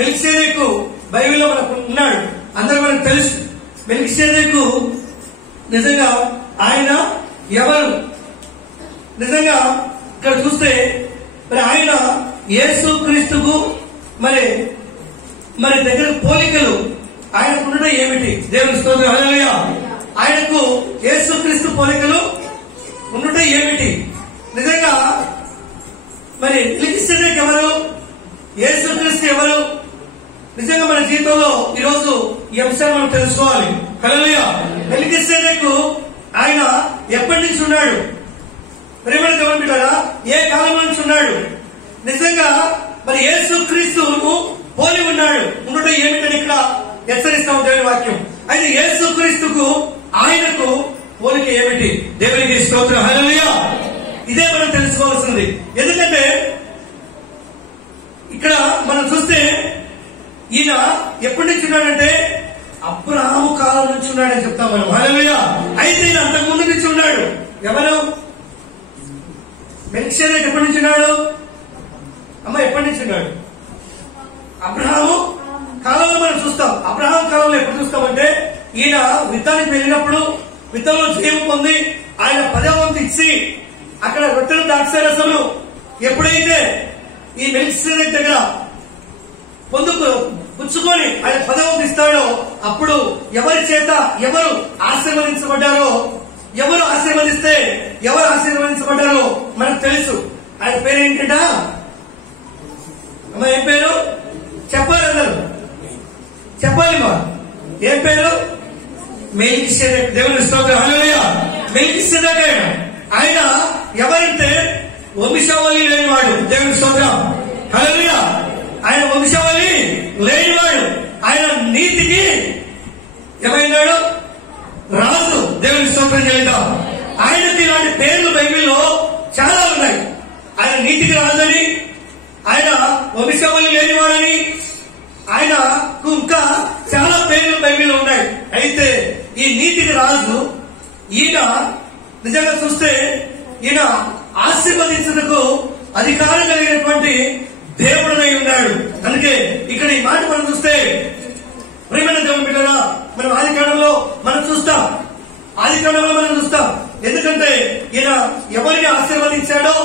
మెల్కీసెదెకు బైబిల్లో మనకు ఉన్నాడు, అందరూ మనకు తెలుసు. మెల్కీసెదెకు నిజంగా ఆయన ఎవరు? నిజంగా ఇక్కడ చూస్తే మరి ఆయన యేసు క్రీస్తుకు మరి మరి దగ్గర పోలికలు ఆయనకు ఉండడం ఏమిటి? దేవుని స్తోత్రం, హల్లెలూయా. ఆయనకు యేసు క్రీస్తు పోలికలు ఉండటం ఏమిటి? నిజంగా మరి మెల్కీసెదెకు ఎవరు? యేసు క్రీస్తు ఎవరు? నిజంగా మన జీవితంలో ఈరోజు ఈ అంశాన్ని మనం తెలుసుకోవాలి. హల్లెలూయా. మెల్కీసెదెకు ఆయన ఎప్పటి నుంచి ఉన్నాడు? ప్రేమను గమనించారా? ఏ కాలం నుంచి ఉన్నాడు? నిజంగా మరి యేసు క్రీస్తును పోలి ఉన్నాడు. ఉండటం ఏమిటని ఇక్కడ హెచ్చరిస్తాం దేవుని వాక్యం. అయితే యేసు క్రీస్తుకు ఆయనకు పోలిక ఏమిటి? దేవునికి స్తోత్రం, హల్లెలూయా. ఇదే మనం తెలుసుకోవాల్సింది. ఎందుకంటే ఇక్కడ మనం చూస్తే ఈయన ఎప్పటి నుంచి ఉన్నాడంటే అబ్రహాము కాలం నుంచి ఉన్నాడని చెప్తాం మనం, హల్లెలూయా. అయితే ఈయన అంతకు ముందు నుంచి ఉన్నాడు. ఎవరు? మెల్కీసెదెకు ఎప్పటి నుంచి ఉన్నాడు? అమ్మ ఎప్పటి నుంచి ఉన్నాడు? అబ్రహాము కాలంలో మనం చూస్తాం. అబ్రహాం కాలంలో ఎప్పుడు చూస్తామంటే ఈయన విత్తానికి వెళ్ళినప్పుడు విత్తంలో జయం పొంది ఆయన 10వ వంతు ఇచ్చి అక్కడ రొట్టెలు ద్రాక్షారసములు ఎప్పుడైతే ఈ మెల్కీసెదెకు దగ్గర పుచ్చుకొని ఆయన 10వ వంతు ఇస్తాడో అప్పుడు ఎవరి చేత ఎవరు ఆశీర్వదించబడ్డారో, ఎవరు ఆశీర్వదిస్తే ఎవరు ఆశీర్వదించబడ్డారో మనకు తెలుసు. ఆయన పేరు ఏంటంట? అమ్మ ఏం పేరు? చెప్పాలి, అన్నారు చెప్పాలి మా. ఏం పేరు? మెల్కీసెదెకు. దేవుని స్తోత్రం, హల్లెలూయా. మెల్కీసెదెకు ఆయన ఎవరంటే వంశావళి లేనివాడు. దేవుని స్తోత్రం, హల్లెలూయా. ఆయన వంశావళి లేనివాడు. ఆయన నీతికి ఏమైనాడు? రాజు. దేవుని స్తోత్రం చేద్దాం. ఆయనకి ఇలాంటి పేర్లు బైబిల్లో చాలా ఉన్నాయి. ఆయన నీతికి రాజని, ఆయన వంశావళి లేనివాడని, ఆయనకు ఇంకా చాలా పేర్లు బైబిల్లో ఉన్నాయి. అయితే ఈ నీతికి రాజు ఈయన నిజంగా చూస్తే ఈయన ఆశీర్వదించుటకు అధికారం కలిగినటువంటి దేవుడై ఉన్నాడు. అందుకే ఇక్కడ ఈ మాట మనం చూస్తే ప్రియమైన దేవుని బిడ్డలారా, మనం ఆదికాండంలో మనం చూస్తాం. ఎందుకంటే ఈయన ఎవరిని ఆశీర్వదించాడో,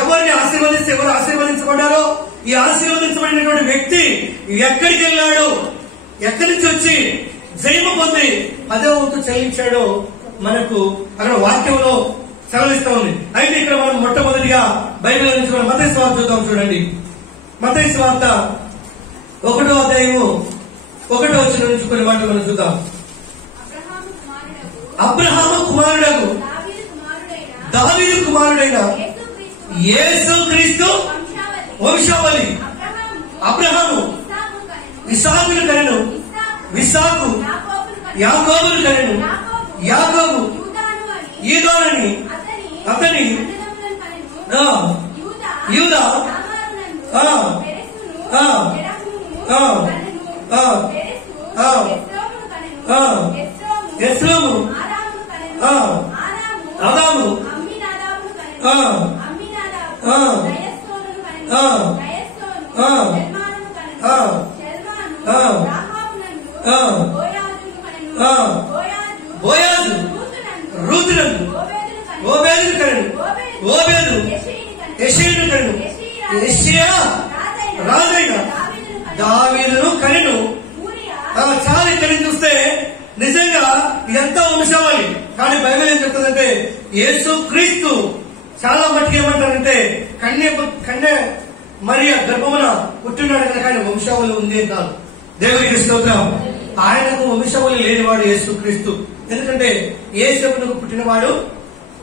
ఎవరిని ఆశీర్వదిస్తే ఎవరు ఆశీర్వదించబడ్డారో, ఈ ఆశీర్వదించబడినటువంటి వ్యక్తి ఎక్కడికి వెళ్ళాడు, ఎక్కడి నుంచి వచ్చి జయము పొంది 10వ వంతు చెల్లించాడో మనకు అక్కడ వాక్యంలో సెలవిస్తా ఉంది. అయితే ఇక్కడ మనం మొట్టమొదటిగా బైబిల్ నుంచి మనం మత్తయి సువార్త చూద్దాం. చూడండి, మత్తయి సువార్త 1వ అధ్యాయము 1వ వచనం నుంచి కొన్ని మాటలు మనం చూద్దాం. అబ్రహాము కుమారుడగు దావీదు కుమారుడైన యేసు క్రీస్తు వంశావళి. అబ్రహాము ఇస్సాకును కనెను, ఇస్సాకు యాకోబును కనెను, యాకోబు యూదానని అతని యూదా ఎస్రోము ఆదాము బోయాజు రూతులను ఓబేదును కనెను, ఓబేదు యెషీను కనెను, యెషయా రాజైన దావీదును కనెను. చాలా ఇక్కడ చూస్తే నిజంగా ఇదంతా వంశావళి. కానీ బైబిల్ ఏం చెప్తుందంటే యేసు క్రీస్తు చాలా మట్టుకు ఏమంటారంటే కన్య మరియ గర్భమున పుట్టినాడు కనుక ఆయన వంశావళి ఉంది అని కాదు. దేవునికి స్తోత్రం. ఆయనకు వంశావళి లేనివాడు యేసు క్రీస్తు. ఎందుకంటే యేసుకు పుట్టినవాడు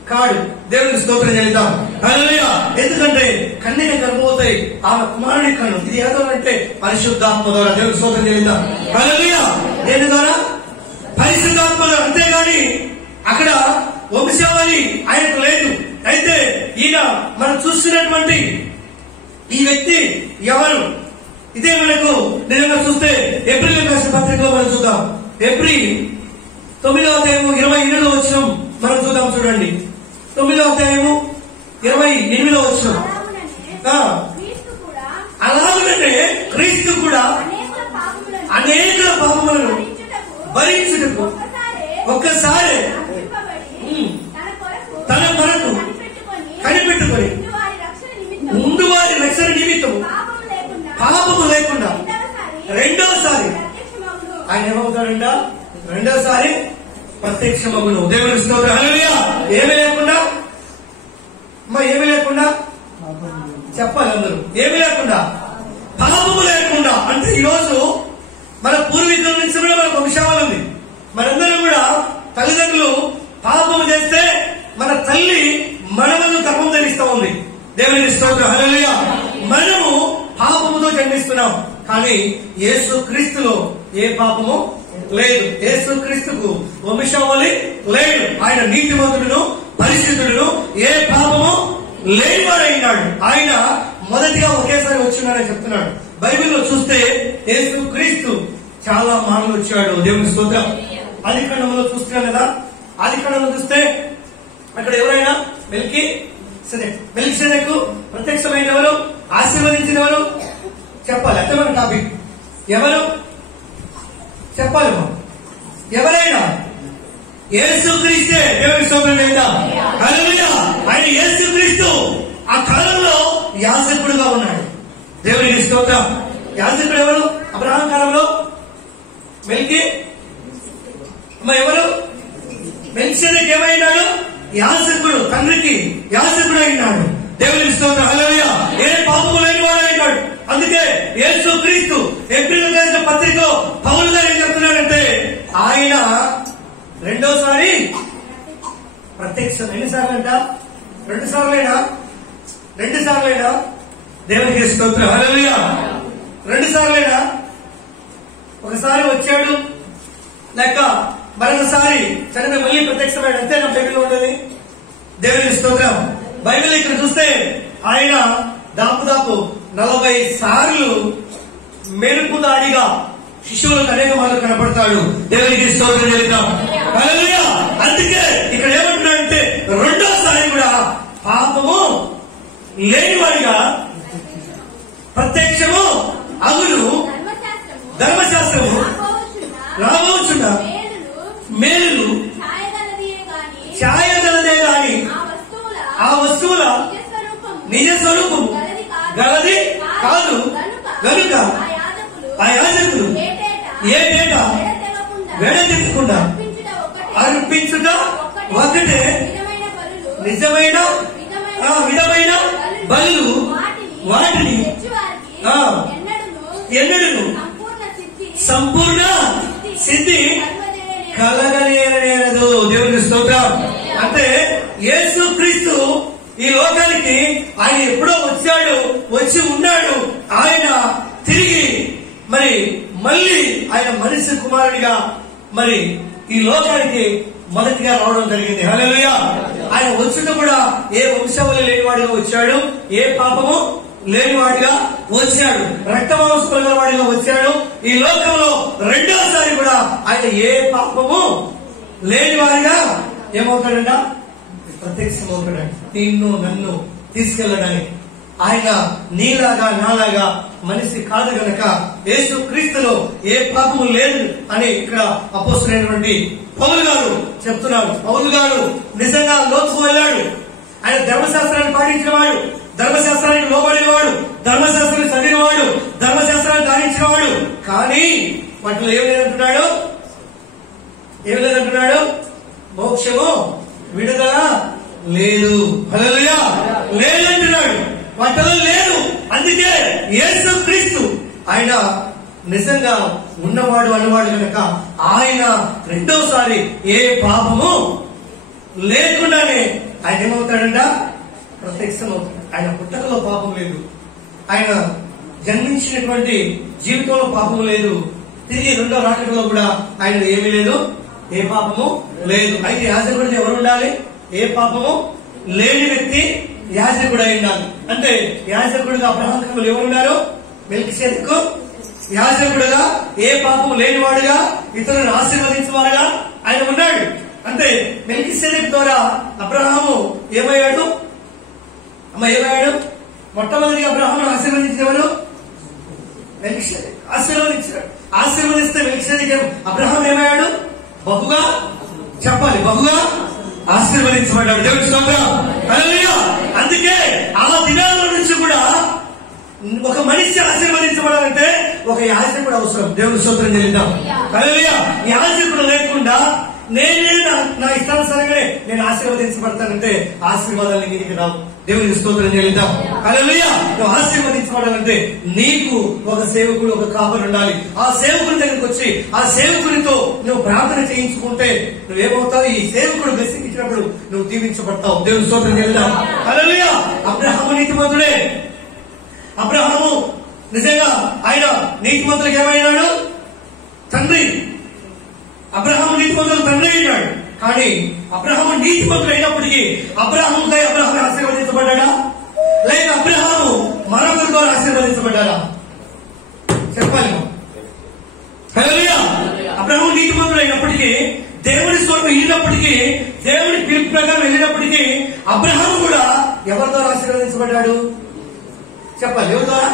కాడు. దేవునికి స్తోత్రం చేద్దాం, హల్లెలూయా. ఎందుకంటే కన్యక గర్భవతి ఆమె కుమారుని కను. ఇది ఏదో అంటే పరిశుద్ధాత్మ ద్వారా. దేవునికి స్తోత్రం చేద్దాం, హల్లెలూయా. దేని ద్వారా? పరిశుద్ధాత్మ ద్వారా. అంతేగాని అక్కడ వంశావళి ఆయనకు లేదు. అయితే ఈయన మనం చూస్తున్నటువంటి ఈ వ్యక్తి ఎవరు? ఇదే మనకు నిజంగా చూస్తే ఏప్రిల్ రాసిన పత్రికలో మనం చూద్దాం. ఏప్రిల్ 9వ అధ్యాయము 28వ వచనం మనం చూద్దాం. చూడండి, 9వ అధ్యాయము 28వ వచనం. అలాగనే క్రీస్తు కూడా అనేక పాపములను భరించుటకు ఒక్కసారి తన కొరకు కనిపెట్టుకొని ముందు వారి రక్షణ నిమిత్తం పాపము లేకుండా రెండోసారి ఆయన ఏమవుతాడంట? రెండోసారి ప్రత్యక్షమగును. దేవుని స్తోత్రం. హల్లెలూయా. ఏమీ లేకుండా ఏమీ లేకుండా చెప్పాలి అందరూ. ఏమీ లేకుండా, పాపము లేకుండా. అంటే ఈరోజు మన పూర్వీకుల నుంచి కూడా మన వంశావళి ఉంది. మనందరం కూడా తల్లిదండ్రులు పాపము చేస్తే మన తల్లి మనలను గర్భం ధరిస్తా ఉంది. దేవుని స్తోత్రం. హల్లెలూయా. మనము పాపముతో జన్మిస్తున్నాం, కానీ యేసు క్రీస్తులో ఏ పాపము లేదు. యేసు క్రీస్తుకు వంశావళి లేదు. ఆయన నీతిమంతుడును పరిశుద్ధుడును ఏ పాపము లేనివాడైనాడు. ఆయన మొదటిగా ఒకేసారి వచ్చినాడని చెప్తున్నాడు. బైబిల్లో చూస్తే యేసు క్రీస్తు చాలా మార్లు వచ్చాడు. దేవుని స్తోత్రం. ఆది కాండంలో చూస్తున్నాం కదా. ఆది కాండంలో చూస్తే అక్కడ ఎవరైనా మెల్కీసెదెకు ప్రత్యక్షమైన ఎవరు? ఆశీర్వదించిన ఎవరు? చెప్పాలి. అంటే మన టాపిక్ ఎవరు చెప్పాలి. ఎవరైనా యేసు క్రీస్తే. దేవుని స్తోత్రం. హల్లెలూయా. ఆయన యేసు క్రీస్తు ఆ కాలంలో యాజకుడుగా ఉన్నాడు. దేవునికి స్తోత్రం. యాజకుడు ఎవరు? అబ్రహాం కాలంలో ఎవరు? మెల్కీసెదెకు ఏమైనాడు? యాజకుడు. తండ్రికి యాజకుడు అయినాడు. దేవునికి స్తోత్రం. హల్లెలూయా. ఏ పాపము లేని వాడు అయినాడు. అందుకే యేసు క్రీస్తు ఏప్రిల్ రాసిన పత్రికలో పౌలు గారు ఏం చెప్తున్నాడంటే ఆయన రెండోసారి ప్రత్యక్షం. ఎన్నిసార్లు అంట? 2 సార్లైనా? 2 సార్లైనా? దేవునికి స్తోత్రం. హల్లెలూయా. 2 సార్లైనా? ఒకసారి వచ్చాడు, లేక మరొకసారి చదివి మళ్ళీ ప్రత్యక్షమైన అంతే నా బైబిల్లో ఉండేది. దేవునికి స్తోత్రం. బైబిల్ ఇక్కడ చూస్తే ఆయన దాపు 40 సార్లు మెరుపుదాడిగా శిశువులకు అనేక మార్లు కనపడతాడు. దేవునికి స్తోత్రం చెల్లిద్దాం. హల్లెలూయా. అందుకే ఇక్కడ ఏమంటున్నాడంటే రెండోసారి కూడా పాపము లేనివాడిగా ప్రత్యక్షము అగులు ధర్మశాస్త్రము రాబోచున్న మేలులు ఛాయగలదే గాని ఆ వస్తువుల నిజ స్వరూపము గలది కాదు గనుక ఆ యాజకులు ఏటేటా వెడతెక్కకుండా అర్పించుట ఒకటే నిజమైన విధమైన బలులు వాటిని ఎన్నడూ సంపూర్ణ సిద్ధి కలగనేరనేరదు. దేవునికి స్తోత్రం. అంటే యేసు క్రీస్తు ఈ లోకానికి ఆయన ఎప్పుడో వచ్చాడు, వచ్చి ఉన్నాడు. ఆయన తిరిగి మళ్ళీ ఆయన మనిషి కుమారుడిగా ఈ లోకానికి మొదటిగా రావడం జరిగింది. హల్లెలూయా. ఆయన వచ్చుట కూడా ఏ వంశావళి లేనివాడిగా వచ్చాడు, ఏ పాపము లేనివాడిగా వచ్చాడు, రక్తమాంసముల వాడిగా వచ్చాడు. ఈ లోకంలో రెండోసారి కూడా ఆయన ఏ పాపము లేనివాడిగా ఏమవుతాడంట? ప్రత్యక్షమవుతాడంట. నిన్ను నన్ను తీసుకెళ్లడానికి. ఆయన నీలాగా నాలాగా మనిషి కాదు గనక యేసు క్రీస్తులో ఏ పాపము లేదు అని ఇక్కడ అపోస్తలుడైనటువంటి పౌలు గారు చెప్తున్నారు. పౌలు గారు నిజంగా లోతుకు వెళ్ళాడు. ఆయన ధర్మశాస్త్రాన్ని పాటించిన వాడు, ధర్మశాస్త్రానికి లోబడినవాడు, ధర్మశాస్త్రాన్ని చదివినవాడు, ధర్మశాస్త్రాన్ని ధారించినవాడు. కానీ వాటిలో ఏం లేదంటున్నాడు? మోక్షము విడుదల లేదు. హల్లెలూయా. లేదంటున్నాడు. వాటిలో లేదు. అందుకే యేసు క్రీస్తు ఆయన నిజంగా ఉన్నవాడు అన్నవాడు కనుక ఆయన రెండోసారి ఏ పాపము లేకుండానే ఆయన ఏమవుతాడంట? ప్రత్యక్షమవుతాడు. ఆయన పుట్టకలో పాపం లేదు, ఆయన జన్మించినటువంటి జీవితంలో పాపము లేదు, తిరిగి రెండో రాకడలో కూడా ఆయన ఏమీ లేదు, ఏ పాపము లేదు. అయితే యాజకుడిని ఎవరు ఉండాలి? ఏ పాపము లేని వ్యక్తి యాజకుడు అయి ఉండాలి. అంటే యాజకుడిగా అబ్రహాం కాలంలో ఎవరున్నారు? మెల్కీసెదెకు యాజకుడుగా, ఏ పాపము లేనివాడుగా, ఇతరులను ఆశీర్వదించేవాడుగా ఆయన ఉన్నాడు. అంటే మెల్కీసెదెకు ద్వారా అబ్రహాము ఏమయ్యాడు? మొట్టమొదటిగా అబ్రహామును ఆశీర్వదించినవారు ఆశీర్వదించాడు. ఆశీర్వదిస్తే మెల్కీసెదెకు అబ్రహాం ఏమయ్యాడు? బహుగా చెప్పాలి, బహుగా ఆశీర్వదించబడ్డాడు. దేవుడి స్తోత్రం. హల్లెలూయా. అందుకే ఆ దినాల నుంచి కూడా ఒక మనిషి ఆశీర్వదించబడాలంటే ఒక యాజకుడు అవసరం. దేవుడి స్తోత్రం చెల్లిద్దాం. హల్లెలూయా. యాజకుడు లేకుండా నేనే నా ఇష్టానుసారంగానే నేను ఆశీర్వదించబడతానంటే ఆశీర్వాదాలు నీకు రావు. దేవునికి స్తోత్రం చెల్లిద్దాం. హల్లెలూయా. నువ్వు ఆశీర్వదించబడాలంటే నీకు ఒక సేవకుడు, ఒక కాపరి ఉండాలి. ఆ సేవకుడి దగ్గరికి వచ్చి ఆ సేవకుడితో నువ్వు ప్రార్థన చేయించుకుంటే నువ్వేమవుతావు? ఈ సేవకుడు బ్లెస్సింగ్ ఇచ్చినప్పుడు నువ్వు దీవించబడతావు. దేవుని స్తోత్రం చెల్లిద్దాం. హల్లెలూయా. అబ్రహాము నీతిమంతుడే. అబ్రహాము నిజంగా ఆయన నీతిమంతులకు ఏమైనాడు? తండ్రి. అబ్రహాము నీతిమంతులకు తండ్రి అయినాడు. కానీ అబ్రహాము నీతిమంతుడు అయినప్పటికీ అబ్రహాముపై అబ్రహాము ఆశీర్వదించబడ్డా? లేక అబ్రహాము మరొకరి ద్వారా ఆశీర్వదించబడ్డా? చెప్పాలి. హల్లెలూయా. అబ్రహాము నీతిమంతుడు అయినప్పటికీ, దేవుని స్వరం వెళ్ళినప్పటికీ, దేవుని పిలుపు ప్రకారం వెళ్ళినప్పటికీ అబ్రహాము కూడా ఎవరి ద్వారా ఆశీర్వదించబడ్డాడు? చెప్పాలి. ఎవరి ద్వారా?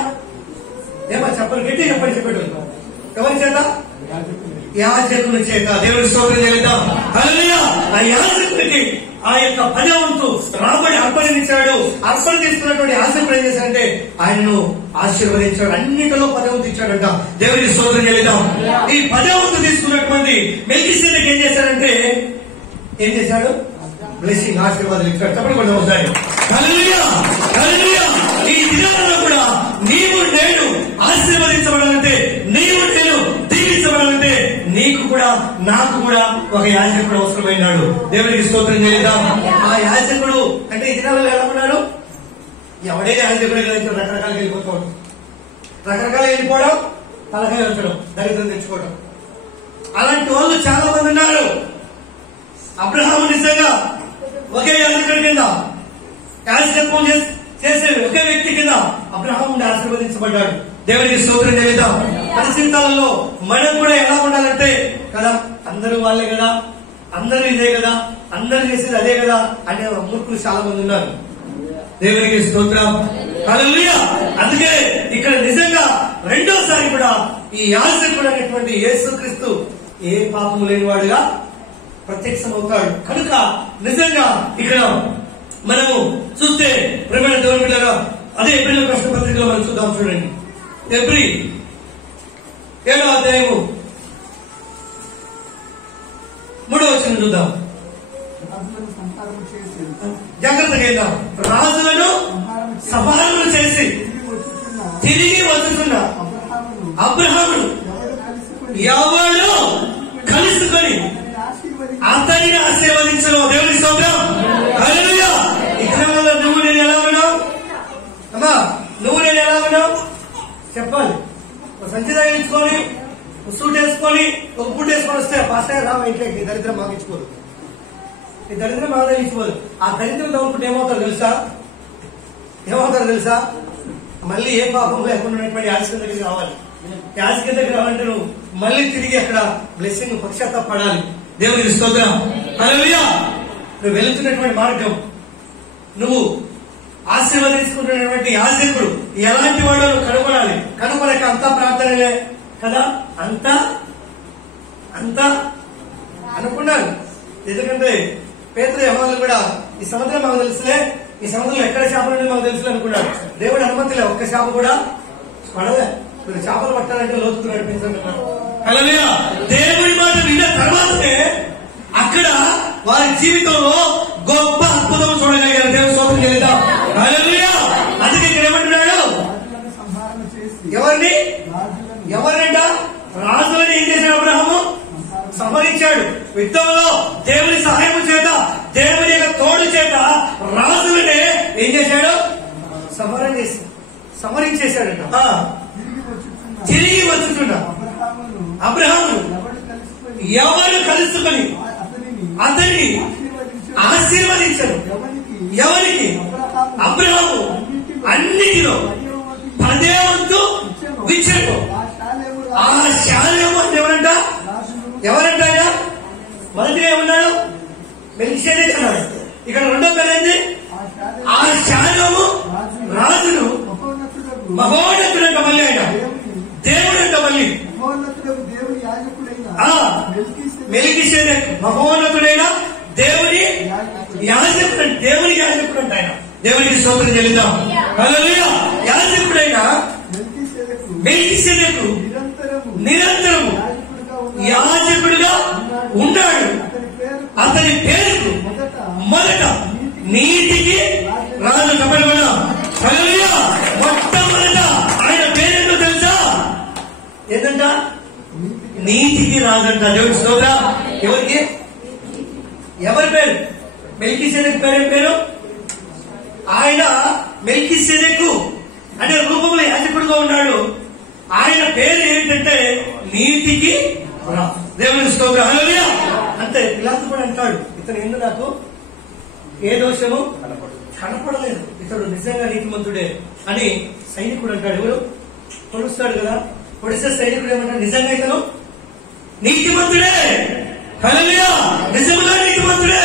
ఏమో చెప్పాలి, గట్టి చెప్పండి. చెప్పాడు ఎవరి చేత? యాజకుని చేత. దేవుని స్తోత్రం చేద్దాం. హల్లెలూయా. ఆ యాజకునికి ఆ యొక్క 10వ వంతు రాబడి అర్పణనిచ్చాడు. అర్పణ తీసుకున్నటువంటి యాజకుడు ఏం చేశాడంటే ఆయనను ఆశీర్వదించాడు. అన్నిటిలో 10వ వంతు ఇచ్చాడంట. దేవుని స్తోత్రం చేద్దాం. ఈ 10వ వంతు తీసుకున్నటువంటి మెల్కీసెదెకు ఏం చేశాడంటే ఏం చేశాడు? బ్లెస్సింగ్, ఆశీర్వాదాలు ఇచ్చాడు. చెప్పండి ఒకసారి. హల్లెలూయా. హల్లెలూయా. ఈ దినాలలో కూడా నీవు నేను ఆశీర్వదించబడాలంటే, నీవు నేను దీవించబడాలంటే నీకు కూడా నాకు కూడా ఒక యాజకుడు అవసరమైనాడు. దేవునికి స్తోత్రం చేద్దాం. ఆ యాజకుడు అంటే ఈ దినాలలో ఎలా ఉన్నాడు? ఎవడైనా యాజకుడు రకరకాలుగా వెళ్ళిపోతాడు. రకరకాలుగా వెళ్ళిపోవడం, తలకాయ వచ్చడం, దరిద్రం తెచ్చుకోవడం. అలాంటి వాళ్ళు చాలా మంది ఉన్నారు. అబ్రహాము నిజంగా ఒకే యాజకుడి కింద యాజకత్వం చేసే ఒకే వ్యక్తి కింద అబ్రహాము ఆశీర్వదించబడ్డాడు. దేవునికి స్తోత్రం చేద్దాం. పరిస్థితులలో మనం కూడా ఎలా ఉండాలంటే కదా, అందరూ వాళ్ళే కదా, అందరూ ఇదే కదా, అందరూ చేసేది అదే కదా అనే మూర్ఖులు చాలా మంది ఉన్నారు. దేవునికి స్తోత్రం. హల్లెలూయా. అందుకే ఇక్కడ నిజంగా రెండోసారి కూడా ఈ యాజకుడు అనేటువంటి యేసుక్రీస్తు ఏ పాపము లేనివాడుగా ప్రత్యక్షమవుతాడు. కనుక నిజంగా ఇక్కడ మనము చూస్తే ప్రేమైన దేవుని బిడ్డగా అదే ఎబ్రీ ప్రశ్న పత్రికలో మనం చూద్దాం. చూడండి, ఎబ్రీ 7వ అధ్యాయము 3వ వచనం చూద్దాం. జాగ్రత్తగా వెళ్దాం. రాజులను సంహారణ చేసి తిరిగి వచ్చుతున్న అబ్రహామును ఎవడు కలుసుకొని అతనిని ఆశీర్వదించను. దేవుని స్తోత్రం. హల్లెలూయా. ఇక్కడ నువ్వు నేను ఎలా ఉన్నావు? అమ్మా, నువ్వు నేను ఎలా ఉన్నావు చెప్పాలి. సంచి తగిలించుకొని, సూట్ వేసుకొని, ఒక బూట్ వేసుకొని వస్తే పాస్టర్ రామ ఇంట్లోకి దరిద్రం మాగించుకోదు. ఈ దరిద్రం మాకు తగ్గించుకోదు. ఆ దరిద్రం తగ్గుకుంటే ఏమవుతారు తెలుసా? మళ్ళీ ఏ పాపం లేకుండా ఉన్నటువంటి యాజకుడి దగ్గరికి రావాలి. యాజకుడి దగ్గర రావాలంటే నువ్వు మళ్ళీ తిరిగి అక్కడ బ్లెస్సింగ్ పశ్చాత్తాపడాలి. దేవునికి స్తోత్రం. హల్లెలూయా. నువ్వు వెళుతున్నటువంటి మార్గం, నువ్వు ఆశీర్వదించుకుంటున్నటువంటి యాజకుడు ఎలాంటి వాడో నువ్వు కనుగొనాలి. కనుగొనక అంతా ప్రార్థనలే కదా, అంతా అనుకున్నాను. ఎందుకంటే పేతురు యెహోవాను కూడా ఈ సముద్రం మాకు తెలుసులే, ఈ సముద్రంలో ఎక్కడ చేపలు ఉండే మాకు తెలుసులే అనుకున్నాడు. దేవుడు అనుమతిలే, ఒక్క చేప కూడా పడలే. మీరు చేపలు పట్టాలంటే లోతుకు నడిపించండి. హల్లెలూయా. దేవుడి మాట విన్న తర్వాతనే అక్కడ వారి జీవితంలో గొప్ప అద్భుతం చూడగలిగారు. దేవుని స్తోత్రం చేద్దాం. హల్లెలూయా. అందుకే ఇక్కడ ఏమంటున్నాడు? ఎవరినంట? రాజులని ఏం చేశాడు? అబ్రహాము సంహరించాడు. యుద్ధంలో దేవుని సహాయం చేత, దేవుని యొక్క తోడు చేత రాజులనే ఏం చేశాడు? సంహరించేశాడంట. తిరిగి వచ్చుతున్నా అబ్రహాము ఎవరు కలుసుకొని అతన్ని ఆశీర్వదించాడు. ఎవరికి? అబ్రహాము అన్నిటిలో 10వ వంతు ఇచ్చాడు. ఆ శాలేము అంటే ఎవరంట ఆయన? మొదటిగా ఏమన్నాడు? మెల్కీసెదెకు అన్నాడు. ఇక్కడ రెండో పేరు ఏంటి? ఆ శాలేము రాజును మహోన్నతుడంట. మళ్ళీ ఆయన మెల్కీసెదెకు మహోన్నతుడైన దేవుని యాజకుడు. దేవుని యాజకుడు అంటే ఆయన. దేవునికి స్తోత్రం చెల్లిద్దాం. హల్లెలూయా. యాజకుడైన మెల్కీసెదెకు నిరంతరము యాజకుడుగా ఉన్నాడు. అతని పేరు మొదట నీతికి రాజు. కబడబడా. హల్లెలూయా. మొట్టమొదట ఆయన పేరేంటో తెలుసా? ఏంటంట? నీతికి రాజంట. దేవుడి స్తోత్రం. ఎవరికి? ఎవరి పేరు? మెల్కీసెదెకు పేరు. ఏం పేరు? ఆయన మెల్కీసెదెకు అంటే రూపంలో యాజకుడుగా ఉన్నాడు. ఆయన పేరు ఏంటంటే నీతికి రాజు. దేవుని స్తోత్రం. హల్లెలూయా. అంటే పిలాతు కూడా అంటాడు, ఇతను ఎందుకు నాకు ఏ దోషము కనపడలేదు, ఇతడు నిజంగా నీతిమంతుడే అని సైనికుడు అంటాడు. ఎవరు? పొడుస్తాడు కదా, పొడిస్తే సైనికుడు ఏమంటాడు? నిజంగా ఇతను నీతిమంతుడే. హల్లెలూయా. నిజంగా నీతిమంతుడే.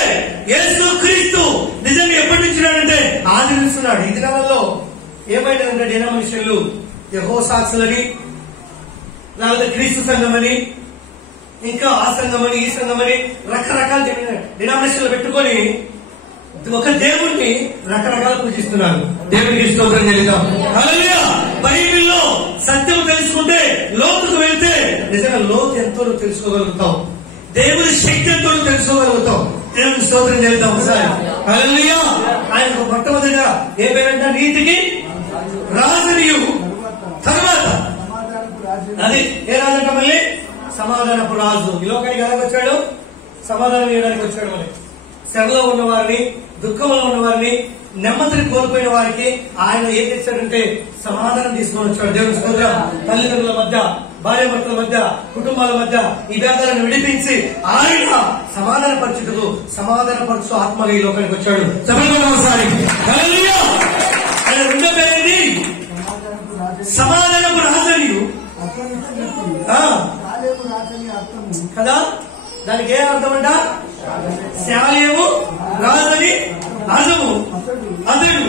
యేసు క్రీస్తు నిజంగా ఎప్పటి నుంచి ఉన్నాడంటే ఆది నుంచి ఉన్నాడు. ఈ దినాలలో ఏమైందంటే డినామినేషన్లు యెహోవా సాక్షులని, లేకపోతే క్రీస్తు సంఘమని, ఇంకా ఆ సంఘమని ఈ సంఘమని రకరకాల డినామినేషన్లు పెట్టుకొని ఒక దేవుణ్ణి రకరకాల పూజిస్తున్నారు. దేవునికి స్తోత్రం చెల్లిద్దాం. హల్లెలూయా. బైబిల్లో సత్యం తెలుసుకుంటే, లోతుకు వెళ్తే నిజంగా లోతు ఎంతో తెలుసుకోగలుగుతాం. దేవుని శక్తి ఎంతో తెలుసుకోగలుగుతాం. దేవునికి స్తోత్రం చెల్లిద్దాం ఒకసారి. హల్లెలూయా. ఆయనకు మొట్టమొదటిగా ఏ పేరంట? నీతికి రాజనీయు. తర్వాత అది ఏ రాజంట? మళ్ళీ సమాధానపు రాజు. ఈ లోకానికి ఎలా వచ్చాడు? సమాధానం ఇవ్వడానికి వచ్చాడు. మరి శ్రమలో ఉన్న వారిని, దుఃఖంలో ఉన్న వారిని, నెమ్మదిని కోల్పోయిన వారికి ఆయన ఏం చేశాడంటే సమాధానం తీసుకొని వచ్చాడు. దేవుని స్తోత్రం. తల్లిదండ్రుల మధ్య, భార్య భర్తల మధ్య, కుటుంబాల మధ్య ఈ భేదాలను విడిపించి ఆయన సమాధానపరచుటకు సమాధానపరచు ఆత్మగా ఈ లోకానికి వచ్చాడు. చెప్పండి ఒకసారి. హల్లెలూయా. ఆయన రెండో పేరేంటి? సమాధానపు రాజనీయు కదా. దానికి ఏ అర్థం అంట? శాలేము రాజని రాజము అతడు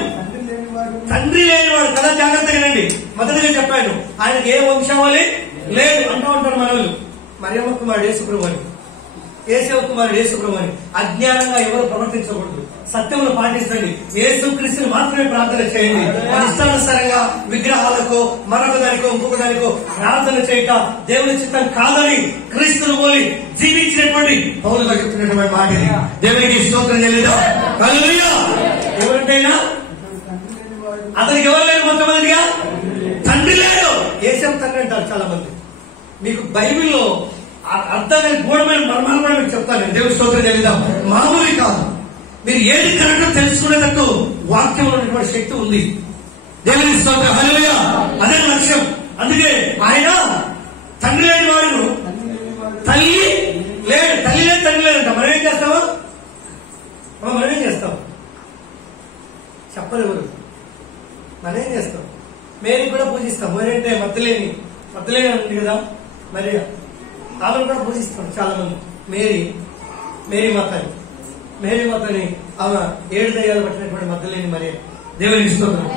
తండ్రి లేనివాడు కదా. జాగ్రత్తగా రండి. మొదటిగా చెప్పాను, ఆయనకి ఏ వంశావళి లేదు అంటూ ఉంటారు మనవులు. మరియమ్మ కుమారుడు యేసుప్రభు అని, యేసవ కుమారుడు యేసుప్రభు అని. అజ్ఞానంగా ఎవరు ప్రవర్తించకూడదు. సత్యమును పాటించండి. యేసుక్రీస్తుని మాత్రమే ప్రార్థన చేయండి. ఇష్టానుసారంగా విగ్రహాలకు, మరొక దానికో ఇంకొక దానికో ప్రార్థన చేయట దేవుని చిత్తం కాదని క్రీస్తును పోలి జీవించినటువంటి పౌలు చెప్తున్నటువంటి మాట ఇది. దేవునికి స్తోత్రం చెల్లిద్దాం. హల్లెలూయా. ఎవరంటైనా అతనికి ఎవరు లేరు? మొట్టమొదటిగా తండ్రి లేడు. యేసం తండ్రి అంటారు చాలా మంది. మీకు బైబిల్లో అర్థమైన గూఢమైన మర్మాలు కూడా మీకు చెప్తాను. దేవుని స్తోత్రం చెల్లిద్దాం. మామూలు కాదు. మీరు ఏది కరెక్టో తెలుసుకునేటట్టు వాక్యంలో ఉన్నటువంటి శక్తి ఉంది. దేవుని స్తోత్రం. హల్లెలూయా. అదే లక్ష్యం. అందుకే ఆయన తండ్రి లేని వాడు, తల్లి లేడు. తల్లి లేదు, తండ్రి లేదంట. మనం ఏం చేస్తామా? మనం ఏం చేస్తాం? చెప్పరు ఎవరు. మనం ఏం చేస్తాం? మేరీ కూడా పూజిస్తాం. మరేంటే మద్దలేని ఉంది కదా, మరి ఆమెను కూడా పూజిస్తాం చాలా మంది. మేరీ మాతని ఆమె 7 దయ్యాలు పట్టినటువంటి మద్దలేని మరి దేవునికి స్తోత్రం.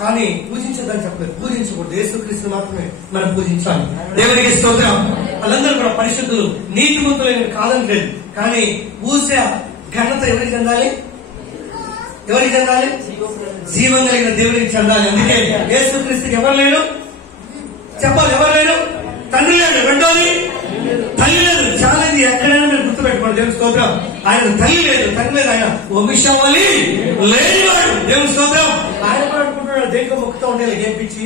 కానీ పూజించొద్దని చెప్పలేదు. పూజించకూడదు. యేసుక్రీస్తు మాత్రమే మనం పూజించాలి. దేవునికి స్తోత్రం. వాళ్ళందరూ కూడా పరిశుద్ధులు, నీతిమంతులైన కాదని లేదు. కానీ పూజ ఘనత ఎవరికి చెందాలి? ఎవరికి చెందాలి? జీవం కలిగిన దేవునికి చెందాలి. అందుకే యేసుక్రీస్తుకి ఎవరు లేరు? చెప్పాలి. ఎవరు లేరు? తండ్రి లేడు. రెండోది తల్లి లేదు. చాలా ఇది ఎక్కడైనా మీరు గుర్తుపెట్టుకోండి. దేవుని స్తోత్రం. ఆయన తల్లి లేదు, తండ్రి లేదు. ఆయన వంశావళి లేనివాడు. దేవుని స్తోత్రం. ఆయన కూడా అనుకుంటున్నాడు దేనికో మొక్కుతూ ఉండేది గేపించి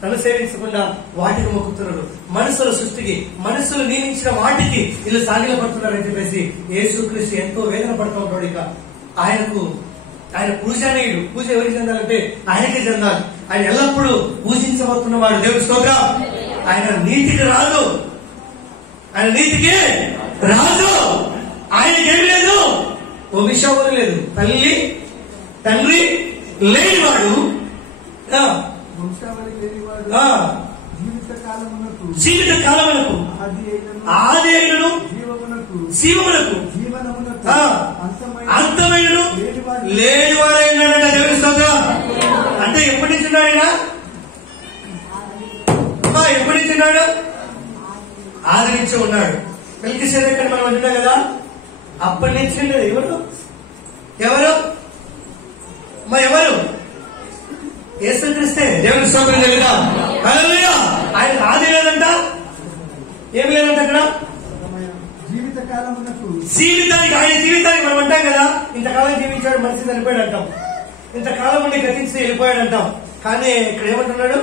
తను సేవించకుండా వాటికి మొక్కుతున్నాడు. మనుషుల సృష్టికి, మనుషులు నియమించిన వాటికి వీళ్ళు సాగిల పడుతున్నారని చెప్పేసి యేసుక్రీస్తు ఎంతో వేదన పడుతూ ఉంటాడు. ఇక ఆయన పూజనీయుడు. పూజ ఎవరికి చెందాలంటే ఆయనకే చెందాలి. ఆయన ఎల్లప్పుడూ పూజించబడుతున్నవాడు. దేవుని స్తోత్రం. ఆయన నీతికి రాదు. ఆయన నీతికి రాదు. ఆయనకేమి లేదు? వంశావళి లేదు, తల్లి తండ్రి లేనివాడు, జీవిత కాలమునకు ఆది అయినను జీవమునకు అంతమైనను లేనివాడైనాడట. దేవుని స్తోత్రం. అంటే ఎప్పటి నుంచి ఉన్నాడు ఆయన? ఎప్పటి నుంచి ఉన్నాడు? ఆదరించి ఉన్నాడు. మెల్కీసెదెక్ అని మనం అంటున్నాం కదా, అప్పటి నుంచి ఎవరు ఎవరు మరి ఎవరు? యేసుక్రీస్తే. దేవుని స్తోత్రం చెల్లిద్దాం. హల్లెలూయా. ఆయన ఆది లేదంట, ఏమి లేదంట అక్కడ. జీవితానికి ఆయన జీవితానికి మనం అంటాం కదా, ఇంతకాలం జీవించాడు మనిషి చనిపోయాడు అంటాం, ఇంతకాలం ఉండి గతించి వెళ్ళిపోయాడు అంటాం. కానీ ఇక్కడ ఏమంటున్నాడు?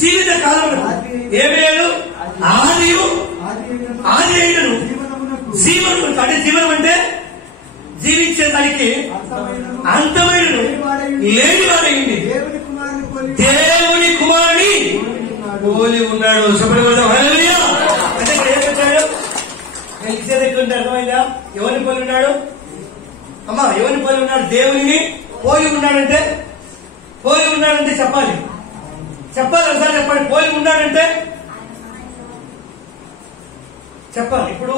జీవిత కాలమునకు ఏమి లేదు, ఆది అయినను జీవనం. అంటే జీవనం అంటే జీవించేదానికి అంతమైనను లేనివాడైంది దేవుని కుమారుని పోలి ఉన్నాడు. హల్లెలూయా. అంటే ఇక్కడ ఏం చెప్పాడు? మెల్కీసెదెక్ అర్థమైందా? ఎవరిని పోలి ఉన్నాడు అమ్మా? ఎవరిని పోలి ఉన్నాడు? దేవుని పోలి ఉన్నాడంటే, పోలి ఉన్నాడంటే చెప్పాలి, చెప్పాలి ఒకసారి చెప్పండి. పోలి ఉన్నాడంటే చెప్పాలి. ఇప్పుడు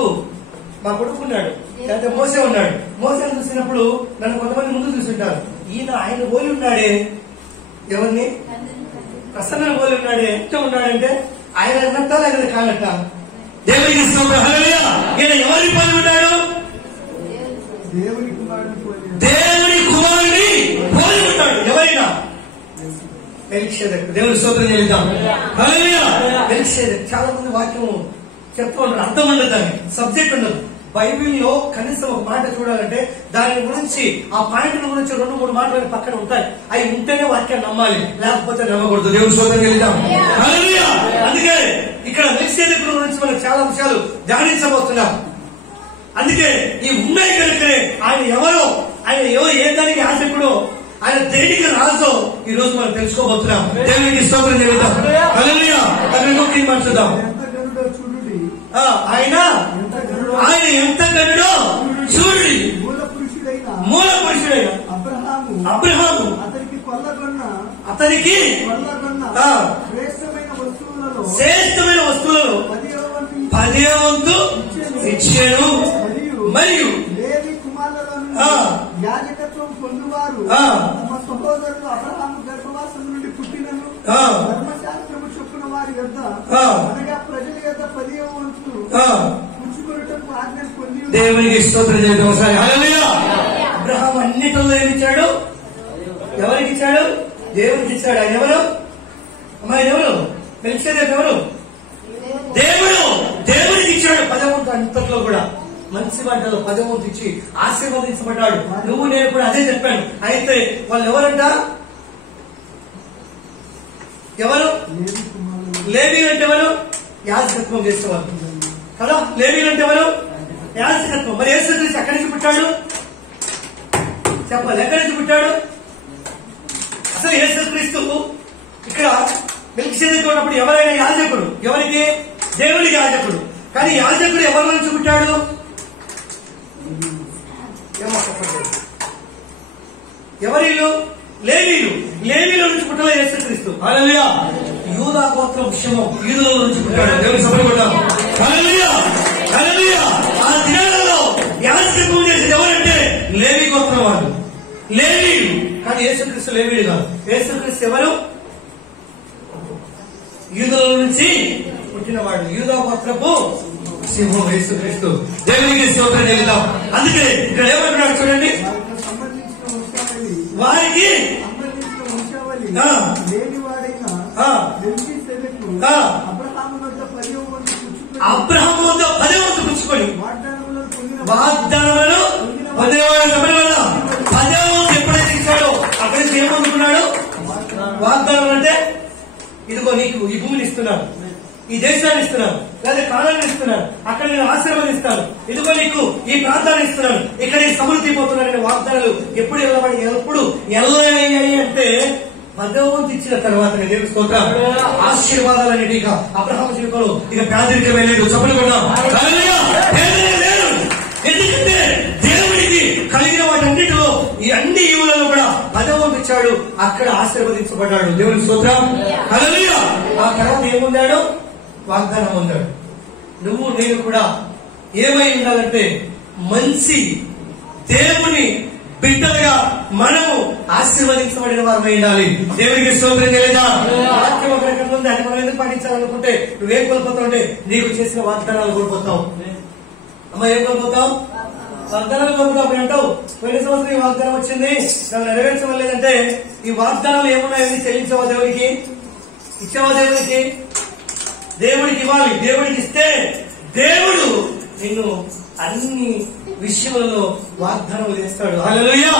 మా కొడుకు ఉన్నాడు, లేకపోతే మోసే ఉన్నాడు. మోసేని చూసినప్పుడు నన్ను కొంతమంది ముందు చూస్తుంటారు, ఈయన ఆయన పోలి ఉన్నాడే. ఎవరిని? ప్రసన్నను పోలి ఉన్నాడే. ఎంత ఉన్నాడంటే ఆయన అన్నట్ట లేదా కానట్ట? దేవునికి హల్లెలూయా. ఈయన ఎవరిని పోలి ఉన్నాడు? దేవుని కుమారుని పోలి ఉంటాడు. ఎవరైనా మెల్కీసెదెక్. దేవుని స్తోత్రం చెల్లిద్దాం. హల్లెలూయా. మెల్కీసెదెక్. చాలా మంది వాక్యం చెప్తూ ఉంటారు, అర్థం ఉండదు, దానికి సబ్జెక్ట్ ఉండదు. బైబిల్లో కనీసం ఒక మాట చూడాలంటే దాని గురించి, ఆ పాయింట్ల గురించి 2-3 మాటలు పక్కన ఉంటాయి. అవి ఉంటేనే వాక్యాన్ని నమ్మాలి, లేకపోతే నమ్మకూడదు. దేవుని స్తోత్రం చెల్లిద్దాం. హల్లెలూయా. అందుకే ఇక్కడ మెల్కీసెదెక్ గురించి మనం చాలా అంశాలు ధ్యానించబోతున్నాం. అందుకే ఈ ఉన్నాయి కనుకనే ఆయన ఎవరో, ఆయన ఎవరు, ఏ దానికి యాజకుడో, ఆయన దేనికి రాజో ఈ రోజు మనం తెలుసుకోబోతున్నాం. దేవునికి స్తోత్రం చెల్లిద్దాం. హల్లెలూయా. దాన్ని మార్చుదాం. ఆయన ఎంత గనుడో చూడండి. మూల పురుషుడైన అబ్రహాము అతనికి శ్రేష్టమైన వస్తువులలో 10వ వంతు ఇచ్చాడు. మరియు యాజకత్వం పొందువారు తమ సహోదరులు అబ్రహాము గర్భవాసం నుండి పుట్టినను ధర్మశాస్త్రము చొప్పున వారి యొద్ద అనగా ప్రజల యొద్ద 10వ వంతు పుచ్చుకొనుటకు ఆజ్ఞను పొంది. దేవునికి స్తోత్రం చేద్దాం ఒకసారి. హల్లెలూయా. అబ్రహాము అన్నిటిలో ఏమిచ్చాడు? ఎవరికి ఇచ్చాడు? దేవునికి ఇచ్చాడు. ఆయన ఎవరు అమ్మా? ఎవరు? మెల్కీసెదెక్ ఎవరు? దేవుడు. దేవుడికి ఇచ్చాడు 10వ వంతు. అంతట్లో కూడా మంచి మాటలు 10వ వంతు ఇచ్చి ఆశీర్వదించబడ్డాడు. నువ్వు నేను కూడా అదే చెప్పాను. అయితే వాళ్ళు ఎవరంట? ఎవరు? లేవీయులు అంటే ఎవరు? యాజకత్వం చేసేవారు కదా. లేవీయులు అంటే ఎవరు? యాజకత్వం. మరి యేసుక్రీస్తు ఎక్కడి నుంచి పుట్టాడు చెప్పాలి. ఎక్కడి నుంచి పుట్టాడు అసలు యేసుక్రీస్తు? ఇక్కడ మెల్కీసెదెక్ ఉన్నప్పుడు ఎవరైనా యాజకుడు. ఎవరికి? దేవుడికి యాజకుడు. కానీ యాజకుడు ఎవరి నుంచి పుట్టాడు? ఎవరిలు? లేవీయులు. లేవీయుల నుంచి పుట్టలే యేసుక్రీస్తు. హల్లెలూయా. యూదా గోత్రం విషయం యూదుల నుంచి పుట్టాడు. దేవుని సభలో హల్లెలూయా. హల్లెలూయా. ఆ దినాలలో యాజకత్వం చేసేది ఎవరంటే లేవీ గోత్రం వాళ్ళు, లేవీయులు. కానీ యేసుక్రీస్తు లేవీయుడు కాదు. యేసుక్రీస్తు ఎవరు? యూదుల నుంచి పుట్టినవాడు, యూదా గోత్రపు సింహం యేసుక్రీస్తు. దేవునికి స్తోత్రం చెల్లిద్దాం. అందుకే ఇక్కడ ఏమంటున్నాడు చూడండి, వారికి అబ్రహాము వద్ద 10వ వంతు పుచ్చుకొని వాగ్దానములను 10వ వంతు ఎప్పుడైతే ఇచ్చాడో అక్కడి నుంచి ఏమనుకున్నాడు? వాగ్దానం అంటే ఇదిగో నీకు ఈ భూమిని ఇస్తున్నాను, ఈ దేశాన్ని ఇస్తున్నాను, లేదా కాలాన్ని ఇస్తున్నాను, అక్కడ నేను ఆశీర్వదిస్తాను, ఇదిగో నీకు ఈ ప్రాంతాన్ని ఇస్తున్నాను, ఇక్కడ ఈ సమృద్ధి పోతున్నాననే వాగ్దానాలు ఎప్పుడు ఎల్లయ్యాయి అంటే 10వ వంతు ఇచ్చిన తర్వాత దేవుని స్తోత్రం. ఆశీర్వాదాలన్నిటిగా అబ్రహాము జీవితంలో ఇక పేదరికమే లేదు. చెప్పలు కొన్నాం. ఎందుకంటే దేవుడికి కలిగిన వాటన్నిటిలో ఈ అన్ని ఈవులను కూడా 10వ వంతు ఇచ్చాడు. అక్కడ ఆశీర్వదించబడ్డాడు. దేవుని స్తోత్రం. హల్లెలూయా. ఆ తర్వాత ఏముందాడు? వాగ్దానం పొందాడు. నువ్వు నేను కూడా ఏమై ఉండాలంటే మంచి దేవుని బిడ్డలుగా మనము ఆశీర్వదించబడిన వారమై ఉండాలి. దేవుడికి స్తోత్రం చేయలేదా? వాక్యం ఒక రకంగా ఉంది, అది మనం ఎందుకు పాటించాలనుకుంటే నువ్వేం కోల్పోతావు? నీకు చేసిన వాగ్దానాలు కోల్పోతావు. అమ్మ ఏం కోల్పోతావు? వాగ్దానాలు కోల్పోతావు. అప్పుడు అంటావు పోయిన సంవత్సరం ఈ వాగ్దానం వచ్చింది, దాన్ని నెరవేర్చలేదంటే ఈ వాగ్దానాలు ఏమున్నాయని చెల్లించావా? దేవుడికి ఇచ్చావా? దేవుడికి ఇవ్వాలి. దేవుడికి ఇస్తే దేవుడు నిన్ను అన్ని విషయంలో వాగ్దానాలు చేస్తాడు. హల్లెలూయా!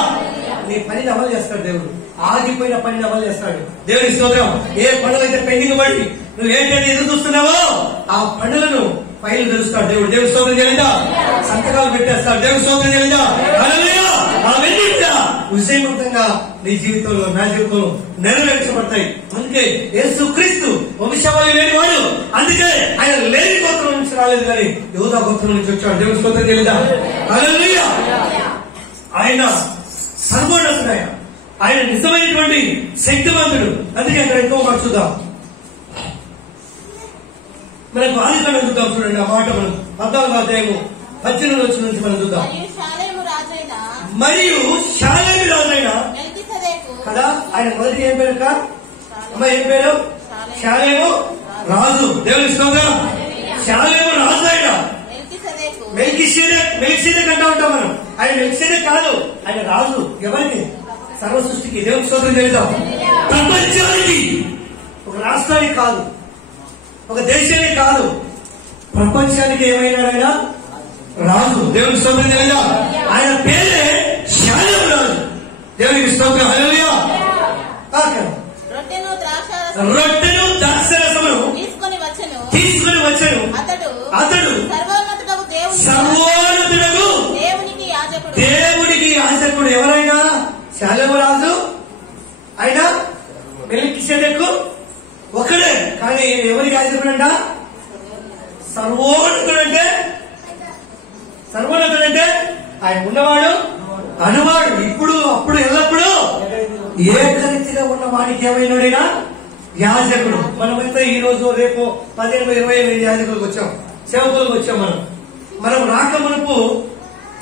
నీ పనిని అమలు చేస్తాడు దేవుడు. ఆగిపోయిన పనిని అమలు చేస్తాడు. దేవుడి స్తోత్రం. ఏ పనులైతే పెండింగ్ పడి నువ్వు ఏంటంటే ఎదురు చూస్తున్నావో ఆ పనులను ఫైల్ తెలుస్తాడు దేవుడు. దేవుడి స్తోత్రం చేయలేదా? సంతకాలు పెట్టేస్తాడు. దేవుడి స్తోత్రం చేయలేదా? హల్లెలూయా! అవన్నీ కూడా విజయవంతంగా నీ జీవితంలో, నా జీవితంలో నెరవేర్చబడతాయి. అందుకే యేసుక్రీస్తు వంశావళి లేని వాడు. అందుకే ఆయన లేని గోత్రం నుంచి రాలేదు, కానీ యూదా గోత్రం నుంచి వచ్చాడు. దేవుడి స్తోత్రం చేయలేదా? హల్లెలూయా! ఆయన సర్వోన్నతుడు, ఆయన నిజమైనటువంటి శక్తివంతుడు. అందుకే అక్కడ ఎక్కువ మాట చూద్దాం. మనకు ఆదికాండం చూద్దాం. చూడండి ఆ మాట మనం 14వ అధ్యాయము 18వ వచనం నుంచి మనం చూద్దాం. మరియు షాలేము రాజైన కదా, ఆయన మొదటి ఏం పేరు? అమ్మ ఏం పేరు? షాలేము రాజు. దేవుని స్తోత్రం. షాలేము రాజు ఆయన మెల్కీసెదెకు అంటూ ఉంటాం మనం. ఆయన మెల్కీసెదెకు కాదు, ఆయన రాజు. ఎవరికి? సర్వ సృష్టికి. దేవుని స్తోత్రం చేద్దాం. ప్రపంచానికి, ఒక రాష్ట్రానికి కాదు, ఒక దేశానికి కాదు, ప్రపంచానికి ఏమైనా ఆయన రాజు. దేవుని స్తోత్రం చేద్దాం. ఆయన పేరే షాలేము రాజు. దేవునికి స్తోత్రం. హల్లెలూయా! రొట్టెను ద్రాక్షారసమును తీసుకొని వచ్చెను. అతడు సర్వోన్నతుడగు దేవునికి యాజకుడు. ఎవరైనా? షాలేము రాజు, ఆయన మెల్కీసెదెకు ఒకడే, కానీ ఎవరికి యాజకుడంట? సర్వోన్నతుడంటే ఆయన ఉన్నవాడు, అనువాడు, ఇప్పుడు అప్పుడు ఎల్లప్పుడూ ఏకరీతిగా ఉన్న వాడికి ఏమైనాడైనా యాజకుడు. మనమైతే ఈ రోజు రేపు 15-20 యాజకులకు వచ్చాం, సేవకులకు వచ్చాం. మనం రాక మునుపు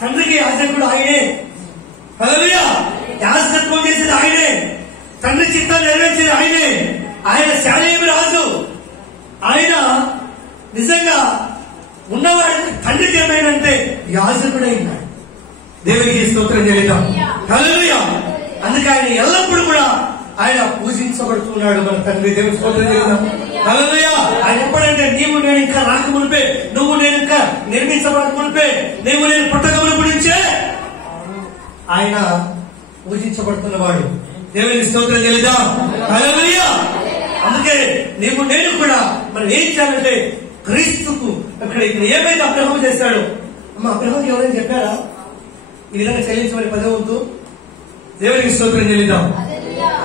తండ్రికి యాజకుడు ఆయనే. హల్లెలూయా! యాజకత్వం చేసేది ఆయనే, తండ్రి చిత్తాన్ని నెరవేర్చేది ఆయనే. ఆయన షాలేము రాజు. ఆయన నిజంగా ఉన్నవాడికి తండ్రికి ఏమైనంటే యాజకుడైనాడు. దేవునికి స్తోత్రం చేద్దాం. హల్లెలూయా! అందుకే ఆయన ఎల్లప్పుడూ కూడా ఆయన పూజించబడుతున్నాడు మన తండ్రి. దేవుని స్తోత్రం చేద్దాం. హల్లెలూయా! ఆయన ఎప్పుడంటే నీవు నేను ఇంకా రాక మునిపే, నువ్వు నేను ఇంకా నిర్మించబడక మునిపే, నీవు నేను పుట్టక మునుపు నుంచే ఆయన పూజించబడుతున్నవాడు. దేవునికి స్తోత్రం చేద్దాం. హల్లెలూయా! అందుకే నీవు నేను కూడా మనం ఏం చేయాలంటే క్రీస్తుకు అక్కడ ఏమైతే అబ్రహాము చేశాడు. అమ్మ అబ్రహాం ఎవరైనా చెప్పారా ఈ విధంగా చెల్లించమని 10వ వంతు? దేవునికి స్తోత్రం చెల్లిద్దాం.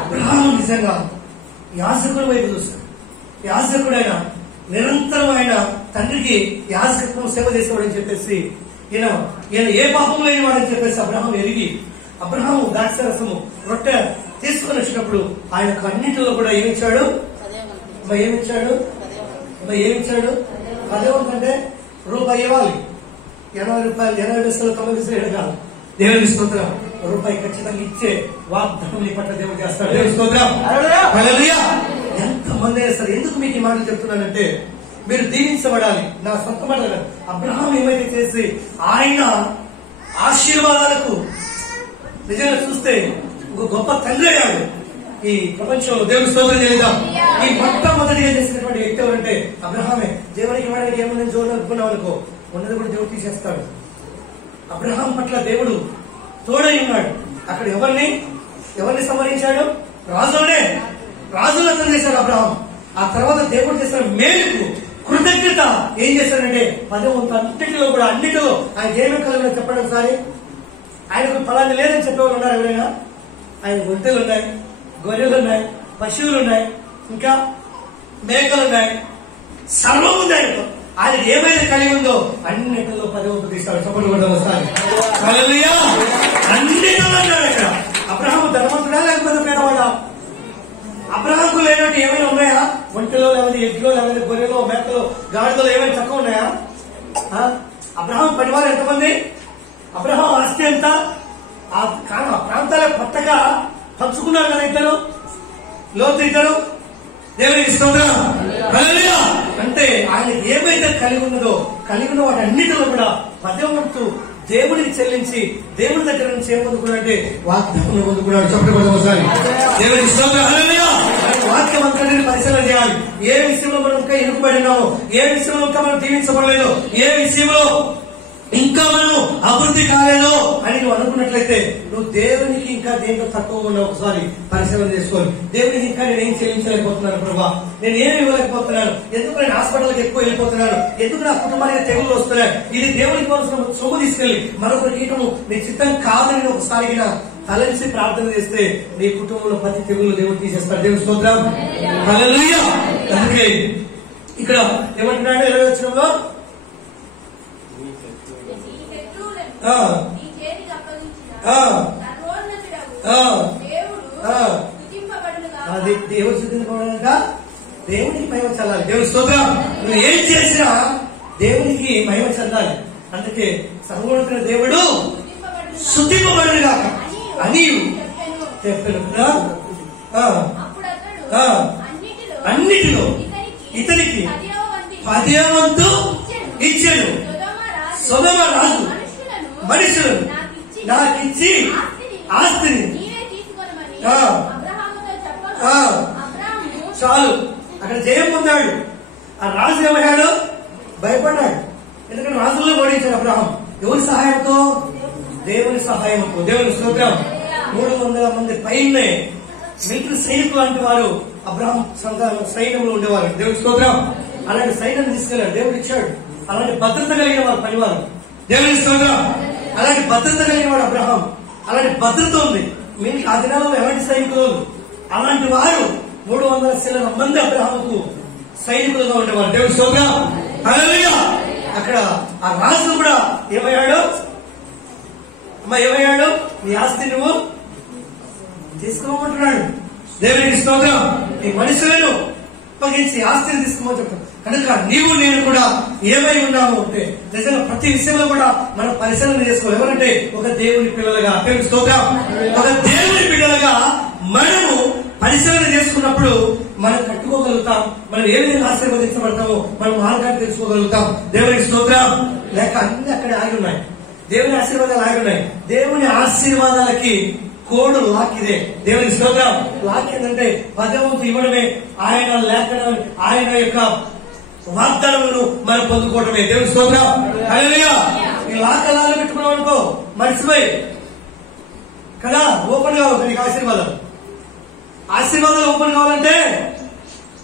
అబ్రహాము నిజంగా యాజకుడి వైపు చూస్తాడు. యాజకుడైన నిరంతరం ఆయన తండ్రికి యాజకత్వం సేవ చేసేవాడని చెప్పేసి ఈయన ఏ పాపం లేని వాడని చెప్పేసి అబ్రహాం ఎరిగి అబ్రహాము ద్రాక్షరసము రొట్టె తీసుకుని వచ్చినప్పుడు ఆయన అన్నింటిలో కూడా ఏమిచ్చాడు? ఏమిచ్చాడు? 10వ వంతు అంటే రూపాయి ఇవ్వాలి. 80 రూపాయలు, 80 పైసలు, 90 పైసలు కాదు. దేవుని స్తోత్రం. రూపాయి ఖచ్చితంగా ఇచ్చే వాగ్దానం నీ పట్ల దేవుడు చేస్తాడు. దేవుని స్తోత్రం. హల్లెలూయా! ఎంతమంది వేస్తారు. ఎందుకు మీకు ఈ మాటలు చెప్తున్నానంటే మీరు దీవించబడాలి. నా సొంత మాటలు. అబ్రహాం ఏమైతే చేసి ఆయన ఆశీర్వాదాలకు నిజంగా చూస్తే ఒక గొప్ప తండ్రి అయ్యాడు ఈ ప్రపంచంలో. దేవుని స్తోత్రం చేద్దాం. ఈ మొట్టమొదటిగా చేసినటువంటి వ్యక్తి ఎవరంటే అబ్రహామే. దేవునికి వాడికి ఏమన్నా జోరు అనుకున్నావు అనుకో, ఉన్నది కూడా దేవుడు తీసేస్తాడు. అబ్రహాం పట్ల దేవుడు తోడై ఉన్నాడు. అక్కడ ఎవరిని సంహరించాడు? రాజులను అతను చేశాడు అబ్రహాం. ఆ తర్వాత దేవుడు చేసిన మేలుకు కృతజ్ఞత ఏం చేశాడంటే 10వ వంతు అన్నిటిలో కూడా, అన్నిటిలో ఆయన ఏమేమి కలిగిన చెప్పండి ఒకసారి. ఆయనకు ఫలాన్ని లేదని చెప్పేవాళ్ళు ఉన్నారు ఎవరైనా? ఆయన ఒంటెలు ఉన్నాయి, గొర్రెలు ఉన్నాయి, పశువులు ఉన్నాయి, ఇంకా మేకలు ఉన్నాయి, సర్వం ఉంది ఆయనకు. ఆయన ఏమైనా కలిగి ఉందో అన్నిటిలో 10వ వంతు తీస్తాడు. చెప్పండి కూడా ఒకసారి. హల్లెలూయా! అన్నిటిలో ఉన్నాడు ఇక్కడ. అబ్రహాము ధనవంతుడా లేకపోతే పేదవాడా? అబ్రహాంకు లేనట్టు ఏమైనా ఉన్నాయా? ఒంటిలో లేకపోతే ఎడ్లో లేకపోతే గొర్రెలో మేకలో గాడిదలో ఏమైనా తక్కువ ఉన్నాయా? అబ్రహాం పరివారం ఎంతమంది? అబ్రహాం ఆస్తి ఎంత? ఆ ప్రాంతాల కొత్తగా పంచుకున్నారు కదా ఇద్దరు, లోతు ఇద్దరు. దేవునికి స్తోత్రం. హల్లెలూయా. అంటే ఆయన ఏమైతే కలిగి ఉన్నదో కలిగి ఉన్న వాటి అన్నిటిలో కూడా 10వ వంతు దేవుడికి చెల్లించి దేవుడి దగ్గర నుంచి ఏం పొందుకున్నాడంటే వాగ్దానం పొందుకున్నాడు. చెప్పండి ఒకసారి. దేవునికి స్తోత్రం. హల్లెలూయా. వాక్యం అంతటిని పరిశీలన చేయాలి. ఏ విషయంలో మనం ఇంకా ఇరుకుబడి ఉన్నామో, ఏ విషయంలో ఇంకా మనం దీవించబడలేదో, ఏ విషయంలో ఇంకా మనం అభివృద్ధి కాలేదో అని నువ్వు అనుకున్నట్లయితే నువ్వు దేవునికి ఇంకా దేంట్లో తక్కువ ఉన్నావు ఒకసారి పరిశీలన చేసుకోవాలి. దేవునికి ఇంకా నేను ఏం చెల్లించలేకపోతున్నాను ప్రభా, నేను ఏమి ఇవ్వలేకపోతున్నాను, ఎందుకు నేను హాస్పిటల్కి ఎక్కువ వెళ్ళిపోతున్నాను, ఎందుకు నా కుటుంబానికి తెగులు వస్తున్నాయి, ఇది దేవునికి కోసం సొమ్ము తీసుకెళ్లి మరొకరికి ఇవ్వటము నీ చిత్తం కాదని ఒకసారి తలసి ప్రార్థన చేస్తే నీ కుటుంబంలో ప్రతి తెగులు దేవుడు తీసేస్తాడు. దేవుని స్తోత్రం. హల్లెలూయా. అందుకే ఇక్కడ ఏమంటున్నాడు 20వ వచనంలో, అది దేవుడు సిద్ధించబడాలంట, దేవునికి మహిమ చెల్లాలి. దేవుని స్తోత్రం. నువ్వు ఏం చేసినా దేవునికి మహిమ చెందాలి. అందుకే సర్వోన్నతుడైన దేవుడు శుద్ధింపబడును గాక అని చెప్పాను. అన్నిటిలో ఇతనికి 10వ వంతు ఇచ్చాడు. సొదొమ రాజు మనుషులను నాకిచ్చి ఆస్తిని చాలు అక్కడ జయం పొందాడు. ఆ రాజు ఏమయ్యాడు? భయపడ్డాడు. ఎందుకంటే రాజుల్లో ఓడించాడు అబ్రహాం. ఎవరి సహాయంతో? దేవుని సహాయంతో. దేవుని స్తోత్రం. 300 మంది పైనే మిలిటరీ సైనికులు లాంటి వారు అబ్రహాం సైన్యంలో ఉండేవారు. దేవుని స్తోత్రం. అలాంటి సైన్యం తీసుకెళ్లాడు, దేవుడు ఇచ్చాడు. అలాంటి భద్రత కలిగిన వారు పనివారు. దేవుని స్తోత్రం. అలాంటి భద్రత కలిగిన వాడు అబ్రహాం. అలాంటి భద్రత ఉంది. మీకు ఆ దినాల్లో ఎలాంటి సైనికులు? అలాంటి వారు 300 మంది అబ్రహాముకు సైనికులుగా ఉండేవారు. దేవుని స్తోత్రం. హల్లెలూయా. అక్కడ ఆ రాజు కూడా ఏమయ్యాడు? ఏమయ్యాడు? నీ ఆస్తి నువ్వు తీసుకోమంటున్నాడు. దేవునికి స్తోత్రం. నీ మనుషులను అప్పగించి ఆస్తిని తీసుకోమని చెప్తాను. కనుక నీవు నేను కూడా ఏమై ఉన్నాము అంటే నిజంగా ప్రతి విషయంలో కూడా మనం పరిశీలన చేసుకోవాలి. ఎవరంటే ఒక దేవుని పిల్లలుగా, దేవుని స్తోత్రం, ఒక దేవుని పిల్లలుగా మనము పరిశీలన చేసుకున్నప్పుడు మనం కట్టుకోగలుగుతాం. మనం ఏ విధంగా ఆశీర్వదించబడతామో మనం మార్గాన్ని తెలుసుకోగలుగుతాం. దేవునికి స్తోత్రం. లేక అన్ని అక్కడ ఆగి ఉన్నాయి. దేవుని ఆశీర్వాదాలు ఆగి ఉన్నాయి. దేవుని ఆశీర్వాదాలకి కోడు లాక్ ఇదే. దేవునికి స్తోత్రం. లాక్ ఏంటంటే 10వ వంతు ఇవ్వడమే, ఆయన లేఖనం, ఆయన యొక్క వాగ్దానములను మనం పొందుకోవడమే. దేవుని స్తోత్రం. హల్లెలూయా. ఈ లాక్ ఎలా పెట్టుకున్నాం అనుకో మర్చిపోయి కదా ఓపెన్ కావాలి. నీకు ఆశీర్వాదాలు ఓపెన్ కావాలంటే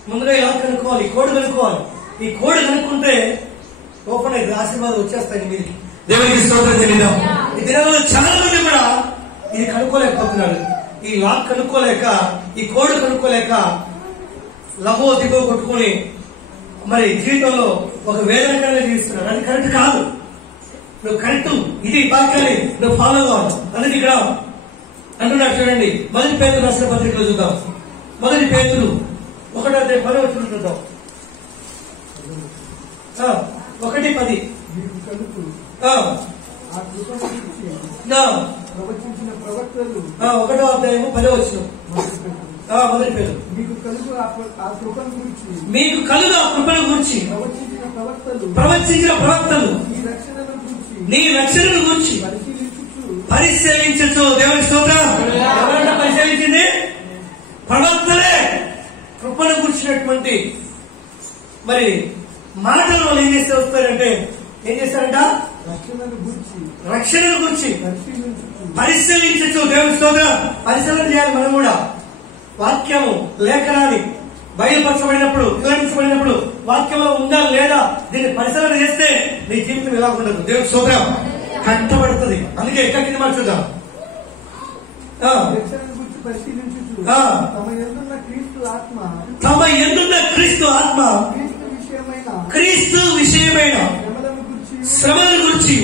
ముందుగా ఇలా కనుక్కోవాలి, ఈ కోడ్ కనుక్కోవాలి. ఈ కోడ్ కనుక్కుంటే ఓపెన్ అయితే ఆశీర్వాదాలు వచ్చేస్తాయి మీరికి. దేవునికి స్తోత్రం తెలియదాం. ఈ దినాలలో చాలా మంది కూడా ఇది కనుక్కోలేకపోతున్నాడు. ఈ లాక్ కనుక్కోలేక, ఈ కోడ్ కనుక్కోలేక లబో దిగో కొట్టుకుని మరి జీవితంలో ఒక వేదనకరంగా జీవిస్తున్నాడు. అది కరెక్ట్ కాదు. నువ్వు కరెక్ట్ ఇది వాక్యాన్ని నువ్వు ఫాలో కావాలి. అందుకే ఇక్కడ అంటున్నాడు చూడండి. 1 పేతురు రాసిన పత్రికలో చూద్దాం. 1 పేతురు 1:10 చూద్దాం. 1:10 ప్రవచించిన ప్రవక్తలు 1వ అధ్యాయము 10వ వచనం. మొదటి పేరు మీకు కలుగు ఆ కృపను గురించి ప్రవచించిన ప్రవక్తలు నీ రక్షణను గురించి పరిశీలించచ్చు. దేవుని స్తోత్రం. ఎవరైనా పరిశీలించింది? ప్రవక్తలే కృపను గురించినటువంటి మరి మాటలు వాళ్ళు ఏం చేస్తే వస్తారంటే ఏం చేస్తారంట? రక్షణను గురించి పరిశీలించచ్చు. దేవుని స్తోత్రం. పరిశీలన చేయాలి మనం కూడా. వాక్యము లేఖనాన్ని బయలుపరచబడినప్పుడు, వివరించబడినప్పుడు వాక్యంలో ఉందా లేదా దీన్ని పరిశీలన చేస్తే నీ జీవితం ఎలా ఉండదు. దేవుని స్తోత్రం. కట్టబడుతుంది. అందుకే ఎక్కడ కింద మార్చుద్దాం. తమ ఎందున్న క్రీస్తు ఆత్మ క్రీస్తు విషయమైన శ్రమల గురించి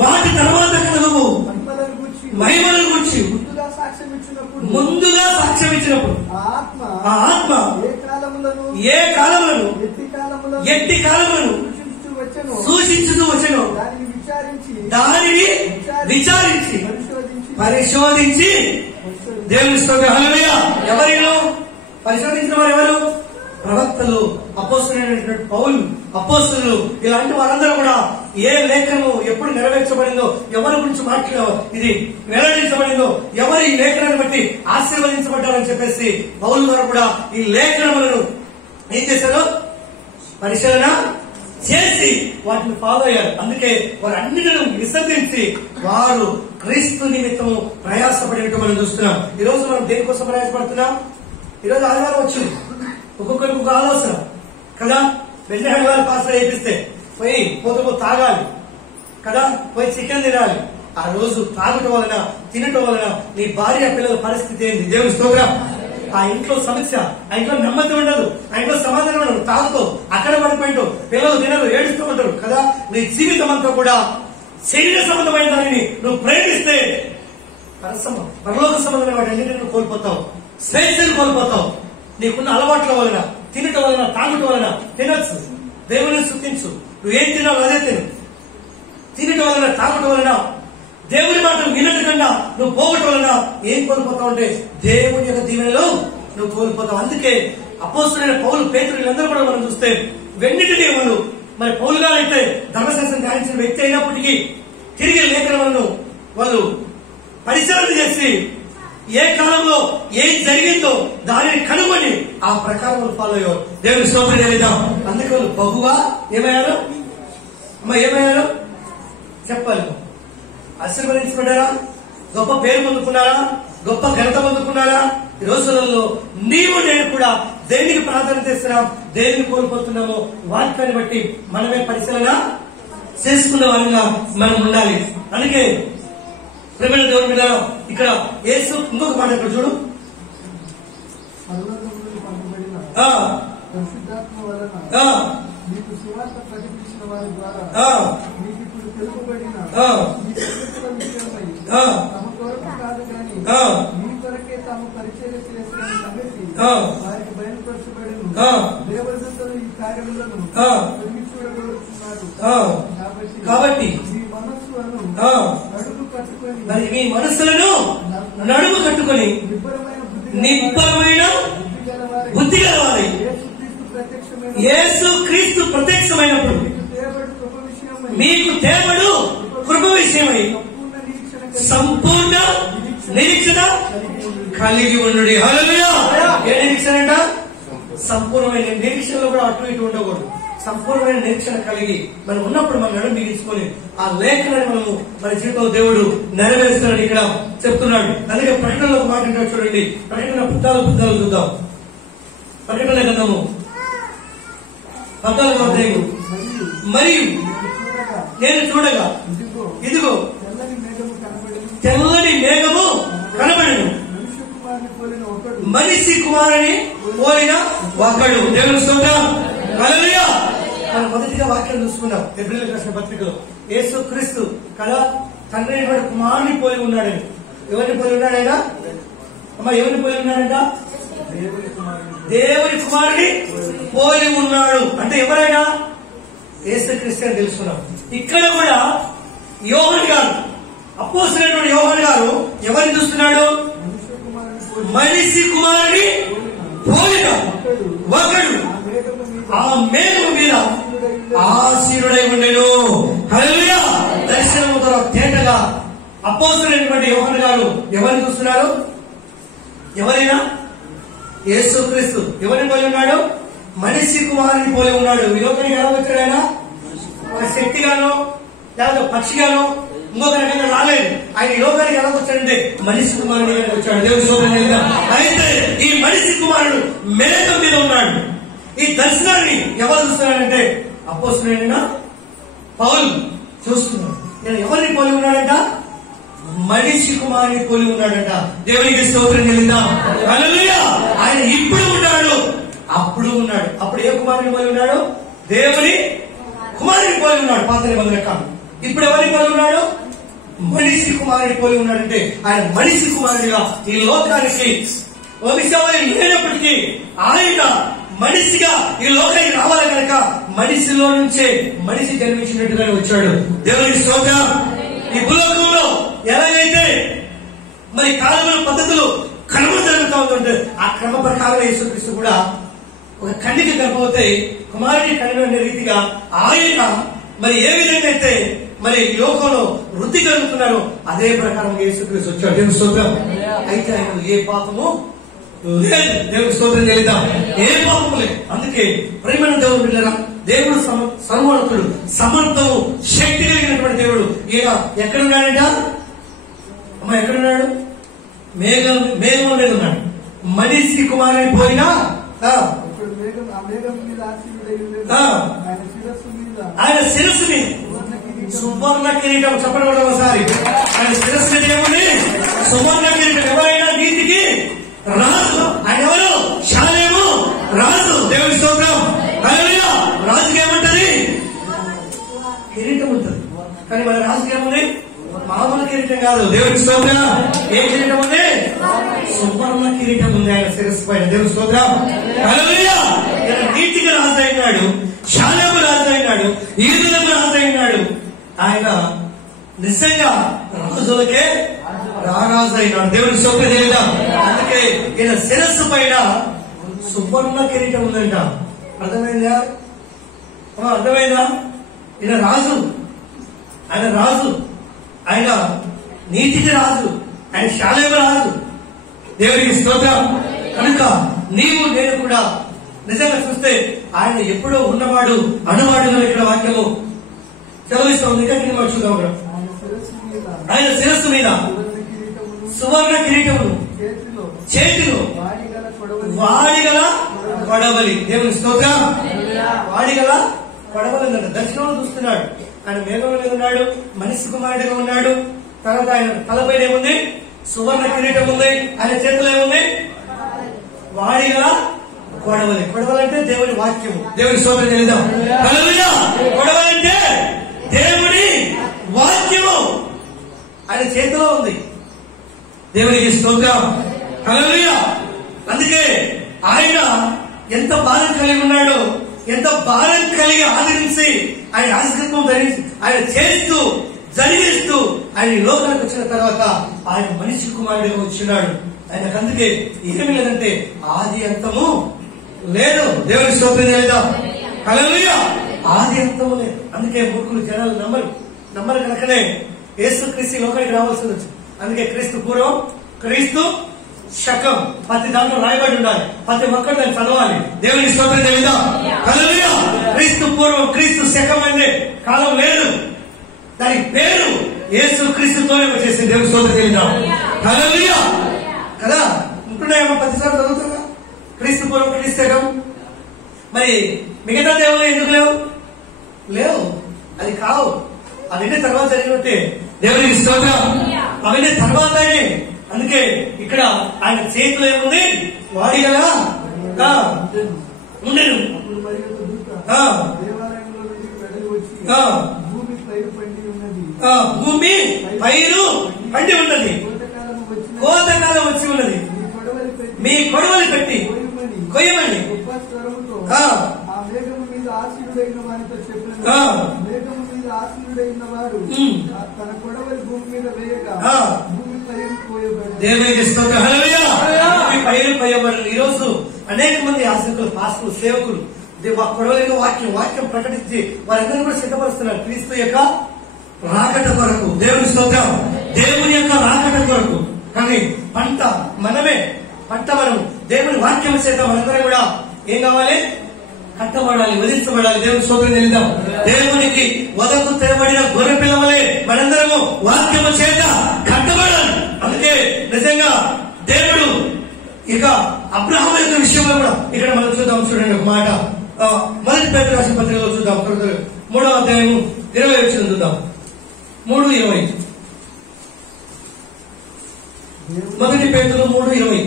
వాటి తర్వాత కలుగు మహిమల గురించి ముందుగా సాక్ష్యం ఇచ్చినప్పుడు ఆ ఆత్మ ఏ కాలములను ఎట్టి కాలములను సూచించుతూ వచ్చెను దానిని విచారించి పరిశోధించి దేవుని స్తోత్రం. హల్లెలూయా. ఎవరిలో పరిశోధించిన వారు ఎవరు? ప్రవక్తలు, అపోస్తలుడైనటువంటి పౌలు, అపోస్తలులు, ఇలాంటి వారందరూ కూడా ఏ లేఖనము ఎప్పుడు నెరవేర్చబడిందో, ఎవరి గురించి మాట్లాడో ఇది వెల్లడించబడిందో, ఎవరు ఈ లేఖనాన్ని బట్టి ఆశీర్వదించబడ్డారని చెప్పేసి పౌలు వారు కూడా ఈ లేఖనములను ఏం చేశారు? పరిశీలన చేసి వాటిని ఫాలో అయ్యారు. అందుకే వారు అన్నిటిని విసర్జించి వారు క్రీస్తు నిమిత్తము ప్రయాసపడినట్టు మనం చూస్తున్నాం. ఈ రోజు మనం దేనికోసం ప్రయాసపడుతున్నాం? ఈరోజు ఆదివారం వచ్చింది, ఒక్కొక్కరికి ఒక ఆలోచన కదా. వెళ్ళి ఆదివారం పాస్ చేపిస్తే పోయి పోతూ తాగాలి కదా, పోయి చికెన్ తినాలి. ఆ రోజు తాగటం వలన, తినటం వలన నీ భార్య పిల్లల పరిస్థితి ఏంటి? దేవుని స్తోత్రం. ఆ ఇంట్లో సమస్య, ఆ ఇంట్లో నెమ్మది ఉండదు, ఆ ఇంట్లో సమాధానం ఉండదు. తాగుతూ అక్కడ పడిపోయింటూ పిల్లలు తినరు, ఏడుస్తూ ఉంటారు కదా. నీ జీవితం అంతా కూడా శరీర సంబంధమైన దానిని నువ్వు ప్రేమిస్తే పరలోక సంబంధమైన వాటి అన్నింటినీ నువ్వు కోల్పోతావు, స్వేచ్ఛను కోల్పోతావు. నీకున్న అలవాట్ల వలన, తినటం వలన, తాగటం వలన. తినచ్చు, దేవుని స్తుతించు, నువ్వేం తినాలో అదే తినటం వలన, తాగటం వలన, దేవుని మాట వినటం నువ్వు పోగొట్టం వలన ఏం కోల్పోతావు అంటే దేవుని యొక్క దీవెనలో నువ్వు కోల్పోతావు. అందుకే అపోస్తలుడైన పౌలు, పేతురు వీళ్ళందరూ కూడా మనం చూస్తే వెన్నిటిని వాళ్ళు, మరి పౌలు గారు అయితే ధర్మశాస్త్రం ధ్యానించిన వ్యక్తి అయినప్పటికీ తిరిగి లేఖనములను వాళ్ళు పరిశీలన చేసి ఏ కాలంలో ఏం జరిగిందో దానిని కనుగొని ఆ ప్రకారం ఫాలో అయ్యారు. దేవుని స్తోత్రం చేద్దాం. అందుకే వాళ్ళు బహుగా ఏమయ్యారు? ఏమయ్యారు చెప్పాలి. ఆశీర్వదించబడ్డారా? గొప్ప పేరు పొందుకున్నారా? గొప్ప ఘనత పొందుకున్నారా? ఈ రోజులలో నీవు నేను కూడా దేనికి ప్రాధాన్యత ఇస్తున్నాం, దేనికి కోల్పోతున్నామో వాటిని బట్టి మనమే పరిశీలన చేసుకున్న వారిగా మనం ఉండాలి. అందుకే ప్రేమైన దేవుని మీద ఇక్కడ యేసు ఇంకొక మాట ఇక్కడ చూడు. మీకు సువార్త ప్రకటించిన వారి ద్వారా మీకు ఇప్పుడు తెలుపబడిన తమ కొరకు కాదు కానీ మీ కొరకే తాము పరిచయం చేసిన సంగతి వారికి బయలుపరచబడిన దేవదూతలు ఈ కార్యములను తొలగి చూడగలుగుతున్నారు. కాబట్టి మీ మనస్సులను నడుము కట్టుకొని, మరి మీ మనస్సులను నడుము కట్టుకొని నిబ్బరమైన బుద్ధి గలవారై యేసు క్రీస్తు ప్రత్యక్షమైనప్పుడు మీకు దేవుడు కృప విషయమై సంపూర్ణ నిరీక్షణ కలిగి ఉండుడి. హల్లెలూయా. ఏ నిరీక్షణ అంట? సంపూర్ణమైన నిరీక్షణలో కూడా అటు ఇటు ఉండకూడదు. సంపూర్ణమైన నిరీక్షణ కలిగి మనం ఉన్నప్పుడు మనం నడుము బిగించుకొని ఆ లేఖనాన్ని మనము మన జీవితంలో దేవుడు నెరవేరుస్తాడని ఇక్కడ చెప్తున్నాడు. అందుకే ప్రకటనలో మాట చూడండి. ప్రకటన పుట్టాలు చూద్దాం. ప్రకటన గ్రంథము 14వ అధ్యాయం. మరియు నేను చూడగా ఇదిగో తెల్లని మేఘము కనబడెను, మనిషి కుమారుని పోలిన ఒకడు. దేవుని స్తోత్రం. హల్లెలూయా. మనం మొదటిగా వాక్యం చూసుకున్నాం హెబ్రీయులకు రాసిన పత్రికలో. యేసు క్రీస్తు కదా తండ్రి అయినటువంటి కుమారుని పోలి ఉన్నాడని. ఎవరిని పోలి ఉన్నాడైనా? ఎవరిని పోలి ఉన్నాడంట? దేవుని కుమారుని పోలి ఉన్నాడు. అంటే ఎవరైనా యేసు క్రీస్తు అని తెలుసుకున్నాం. ఇక్కడ కూడా యోహాను గారు, అపోస్తలుడైన యోహాను గారు ఎవరిని చూస్తున్నాడు? మనిషి కుమారుని పోలిన ఒకడు ఆ మేఘము మీద ఆసీనుడై ఉండెను. హల్లెలూయా. దర్శనము ద్వారా తేటగా అపోస్తలుడైనటువంటి యోహాను గారు ఎవరిని చూస్తున్నారు? ఎవరైనా యేసు క్రీస్తు ఎవరిని పోలి ఉన్నాడు? మనిషి కుమారుని పోలి ఉన్నాడు. ఈ లోకానికి ఎలా వచ్చాడు ఆయన? ఒక శక్తిగానో లేకపోతే పక్షిగానో ఇంకొక రకంగా రాలేదు. ఆయన ఈ లోకానికి ఎలా వచ్చాడంటే మనిషి కుమారుని వచ్చాడు. దేవుని స్తోత్రం. అయితే ఈ మనిషి కుమారుడు మేఘం మీద ఉన్నాడు. ఈ దర్శనాన్ని ఎవరు చూస్తున్నాడంటే అపోస్తలుడైన పౌలు చూస్తున్నాడు. నేను ఎవరిని పోలి ఉన్నాడంట? మనిషి కుమారుని పోలి ఉన్నాడంట. దేవునికి స్తోత్రం చెల్లిద్దాం. హల్లెలూయా. ఆయన ఇప్పుడు ఉన్నాడు, అప్పుడు ఉన్నాడు. అప్పుడు ఏ కుమారుని పోలి ఉన్నాడు? దేవుని కుమారుని పోలి ఉన్నాడు పాత నిబంధన కాలం. ఇప్పుడు ఎవరిని పోలి ఉన్నాడు? మనిషి కుమారుని పోలి ఉన్నాడంటే ఆయన మనిషి కుమారుడిగా ఈ లోకానికి వంశావళి లేనప్పటికీ ఆయన మనిషిగా ఈ లోకానికి రావాలి కనుక మనిషిలో నుంచే మనిషి జన్మించినట్టుగానే వచ్చాడు. దేవునికి స్తోత్రం. ఈ భూలోకంలో ఎలాగైతే మరి కాలముల పద్ధతులు క్రమం జరుగుతూ ఉంటుంటే ఆ క్రమ ప్రకారం యేసుక్రీస్తు కూడా ఒక కన్యక గర్భవతి కుమారుని కనిన రీతిగా ఆయన మరి ఏ విధంగా అయితే మరి లోకంలో వృద్ధి కలుగుతున్నారో అదే ప్రకారం యేసుక్రీస్తు వచ్చాడు. దేవుని స్తోత్రం. అయితే ఆయన ఏ పాపము లేదు. దేవుని స్తోత్రం చేద్దాం. ఏ పాపము లేదు. అందుకే ప్రేమ దేవుడు బిడ్డరా, దేవుడు సర్వోన్నతుడు, సమర్థము, శక్తి కలిగినటువంటి దేవుడు. ఈయన ఎక్కడున్నాడంట? అమ్మ ఎక్కడున్నాడు? మేఘం మీద ఉన్నాడు. మనిషి కుమారుని పోయినా ఆయన శిరస్సు మీద సువర్ణ కిరీటం. చెప్పండి కూడా ఒకసారి. ఆయన శిరస్సు మీద ఏముంది? సువర్ణ కిరీటం. ఎవరైనా నీతికి రాజు. ఆయన ఎవరు? శాలేము రాజు. దేవుని స్తోత్రం. రాజుకి ఏముంటది? కిరీటం ఉంటుంది. కానీ మన రాజుకి ఏముంది? మామూలు కిరీటం కాదు. దేవుని స్తోత్రం. ఏ కిరీటం ఉంది? సువర్ణ కిరీటం ఉంది ఆయన శిరస్సు పైన. దేవుని స్తోత్రం. నీతికి రాజు అయినాడు, శాలేము రాజు అయినాడు, యూదులకు రాజు అయినాడు. ఆయన నిజంగా రాజులకే రారాజు అయినాడు. దేవుని స్తోత్రం చేద్దాం. అందుకే ఈయన శిరస్సు పైన సువర్ణ కిరీటం ఉందంట. అర్థమైందా? అర్థమైందా? ఈయన రాజు. ఆయన రాజు. ఆయన నీతికి రాజు. ఆయన శాలేము రాజు. దేవునికి స్తోత్రం. కనుక నీవు నేను కూడా నిజంగా చూస్తే ఆయన ఎప్పుడో ఉన్నవాడు అనువాడుగా ఇక్కడ వాక్యము సెలవిస్తా ఉంది. ఇక్కడ మనం చూద్దాం. ఆయన శిరస్సు మీద సువర్ణ కిరీటమును, చేతిలో వాడిగల కొడవలి. దేవుని స్తోత్రం. వాడిగల కొడవలి ఉందంట. దర్శనంలో చూస్తున్నాడు. ఆయన మేఘముల మీద ఉన్నాడు, మనిషి కుమారుడిగా ఉన్నాడు. తర్వాత ఆయన తలపైన ఏముంది? సువర్ణ కిరీటం ఉంది. ఆయన చేతిలో ఏముంది? వాడిగల కొడవలి. కొడవలంటే దేవుని వాక్యము. దేవుని స్తోత్రం చేద్దాం. కొడవలంటే దేవుని వాక్యము ఆయన చేతిలో ఉంది. దేవునికి స్తోత్రం. హల్లెలూయా. అందుకే ఆయన ఎంత భారం కలిగి ఉన్నాడో, ఎంత భారం కలిగి ఆదరించి ఆయన రాజకీయం ధరించి ఆయన చేస్తూ జరిగిస్తూ ఆయన లోకానికి వచ్చిన తర్వాత ఆయన మనిషి కుమారుడిగా వచ్చినాడు. ఆయనకు అందుకే ఏమి లేదంటే ఆది అంతము లేదు. దేవుని స్తోత్రం చేద్దాం. హల్లెలూయా. ఆది అంతము లేదు. అందుకే మూర్ఖులు జనాలు నమ్మరు కనుకనే యేసుక్రీస్తు లోకానికి రావాల్సి వచ్చింది. అందుకే క్రీస్తు పూర్వం, క్రీస్తు శకం ప్రతి దాంట్లో రాయబడి ఉండాలి. ప్రతి ఒక్కరు దాన్ని చదవాలి. దేవుని స్తోత్రం చేద్దాం. హల్లెలూయా. క్రీస్తు పూర్వం, క్రీస్తు శకం అనే కాలం లేదు. దానికి పేరు యేసు క్రీస్తుతోనే వచ్చేసింది. దేవుని స్తోత్రం చేద్దాం. హల్లెలూయా. కదా ఉంటున్నాయేమో ప్రతిసారి చదువుతుందా? క్రీస్తు పూర్వం, క్రీస్తు శకం. మరి మిగతా దేవుళ్ళు ఎందుకు లేవు? అది కావు. అవన్నీ తర్వాత జరిగినట్టే. దేవునికి స్తోత్రం. అవన్నీ తర్వాతనే. అందుకే ఇక్కడ ఆయన చేతిలో ఏముంది? వాడిగల ఉండేను. భూమి పైరు పండి ఉన్నది, కోతకాలం వచ్చి ఉన్నది. మీ కొడవలి పెట్టి కొయ్యమని తన కొడవలి భూమి మీద వేయగా భూమి పైరు పోయబడి. దేవునికి స్తోత్రం. హల్లెలూయా. భూమి పైరు పోయబడి. ఈ రోజు అనేక మంది ఆశ్రితులు, పాస్టులు, సేవకులు కొడవలిగా వాక్యం ప్రకటించి వారందరూ కూడా సిద్ధపరుస్తున్నారు క్రీస్తు యొక్క రాకట కొరకు. దేవుని స్తోత్రం. దేవుని యొక్క రాకట కొరకు. కానీ పంట మనమే. మనము దేవుని వాక్యం చేత మనందరం కూడా ఏం కావాలి? కట్టబడాలి, వధించబడాలి. దేవుని స్తోత్రం చెల్లిద్దాం. దేవునికి వదకు తేబడిన గొర్రె పిల్లవలే మనందరము వాక్యము చేత కట్టబడాలి. అందుకే నిజంగా దేవుడు ఇక అబ్రహాము యొక్క విషయంలో కూడా ఇక్కడ మనం చూద్దాం. చూడండి ఒక మాట. మొదటి పేతురు రాసిన పత్రికలో చూద్దాం. 3వ అధ్యాయం 20 వచనం చూద్దాం. 3:20. మొదటి పేతురు 3:20.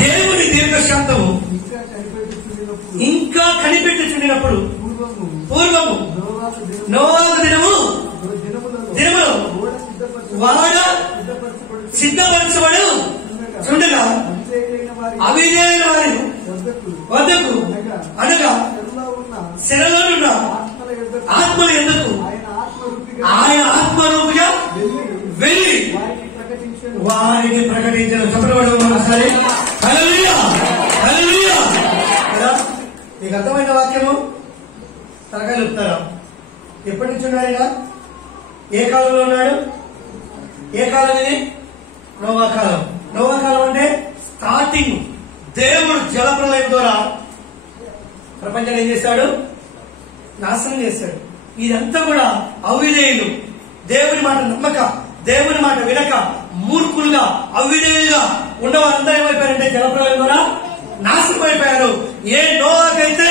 దేవుని దీర్ఘశాంతము ఇంకా కనిపెట్టుచుండినప్పుడు పూర్వము నోవాహు దినములో వాడ సిద్ధపరచబడు చుండగా అవిధేయులైన వారి వద్దకు అనగా శిలలోనున్న ఆత్మల యందుకు ఆయన ఆత్మరూపిగా వెళ్ళి వారికి ప్రకటించిన. చెప్పడం ఒకసారి హల్లెలూయా హల్లెలూయా. కదా మీకు అర్థమైన వాక్యము తరగా చెప్తారా? ఎప్పటి నుంచి ఉన్నాడు ఆయన? ఏ కాలంలో ఉన్నాడు? ఏ కాలం ఇది? నోవా కాలం. నోవా కాలం అంటే స్టార్టింగ్. దేవుడు జలప్రలయం ద్వారా ప్రపంచాన్ని ఏం చేశాడు? నాశనం చేశాడు. ఇదంతా కూడా అవిధేయులు, దేవుని మాట నమ్మక, దేవుని మాట వినక, మూర్ఖులుగా అవిధేయులుగా ఉండవారంతా ఏమైపోయారంటే జలప్రలయం ద్వారా నాశనం అయిపోయారు. ఏ నోవాకైతే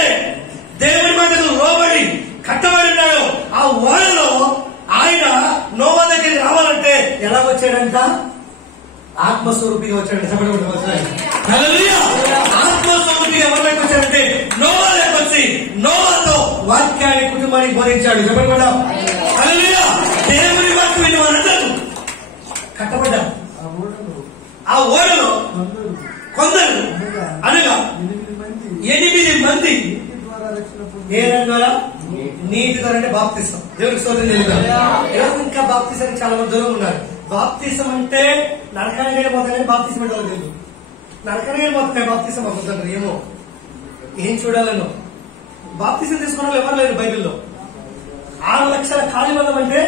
దేవుని మాటకు లోబడి కట్టబడి ఉన్నాడో ఆ ఓడలో ఆయన నోవా దగ్గరికి రావాలంటే ఎలా వచ్చాడంట? ఆత్మస్వరూపిగా వచ్చాడు. ఆత్మస్వరూపిగా ఎవరికి వచ్చాడంటే నోవా వచ్చి నోవాతో వాక్యాన్ని కుటుంబానికి బోధించాడు. చెప్పకుండా హల్లెలూయా. దేవుని వాక్యం విని వారందరూ కట్టబడ్డారు. ఆ ఓడలో కొందరు అనగా 8 మంది ఏ రంగు ద్వారా? నీటి ద్వారా. అంటే బాప్తిసం. దేవుడికి స్తోత్రం చెల్లిద్దాం. ఇంకా బాప్తిసానికి చాలా మంది దూరం ఉన్నారు. బాప్తిసం అంటే నరకానికి వెళ్ళిపోతానని బాప్తిసం అంటే వాళ్ళు తెలియదు. నరకానికి వెళ్ళిపోతున్నాయి బాప్తిసం అవుతుంటారు. ఏమో ఏం చూడాలను. బాప్తిసం తీసుకున్న వాళ్ళు ఎవరు లేరు బైబిల్లో. 6 లక్షల కాలిబంధం అంటే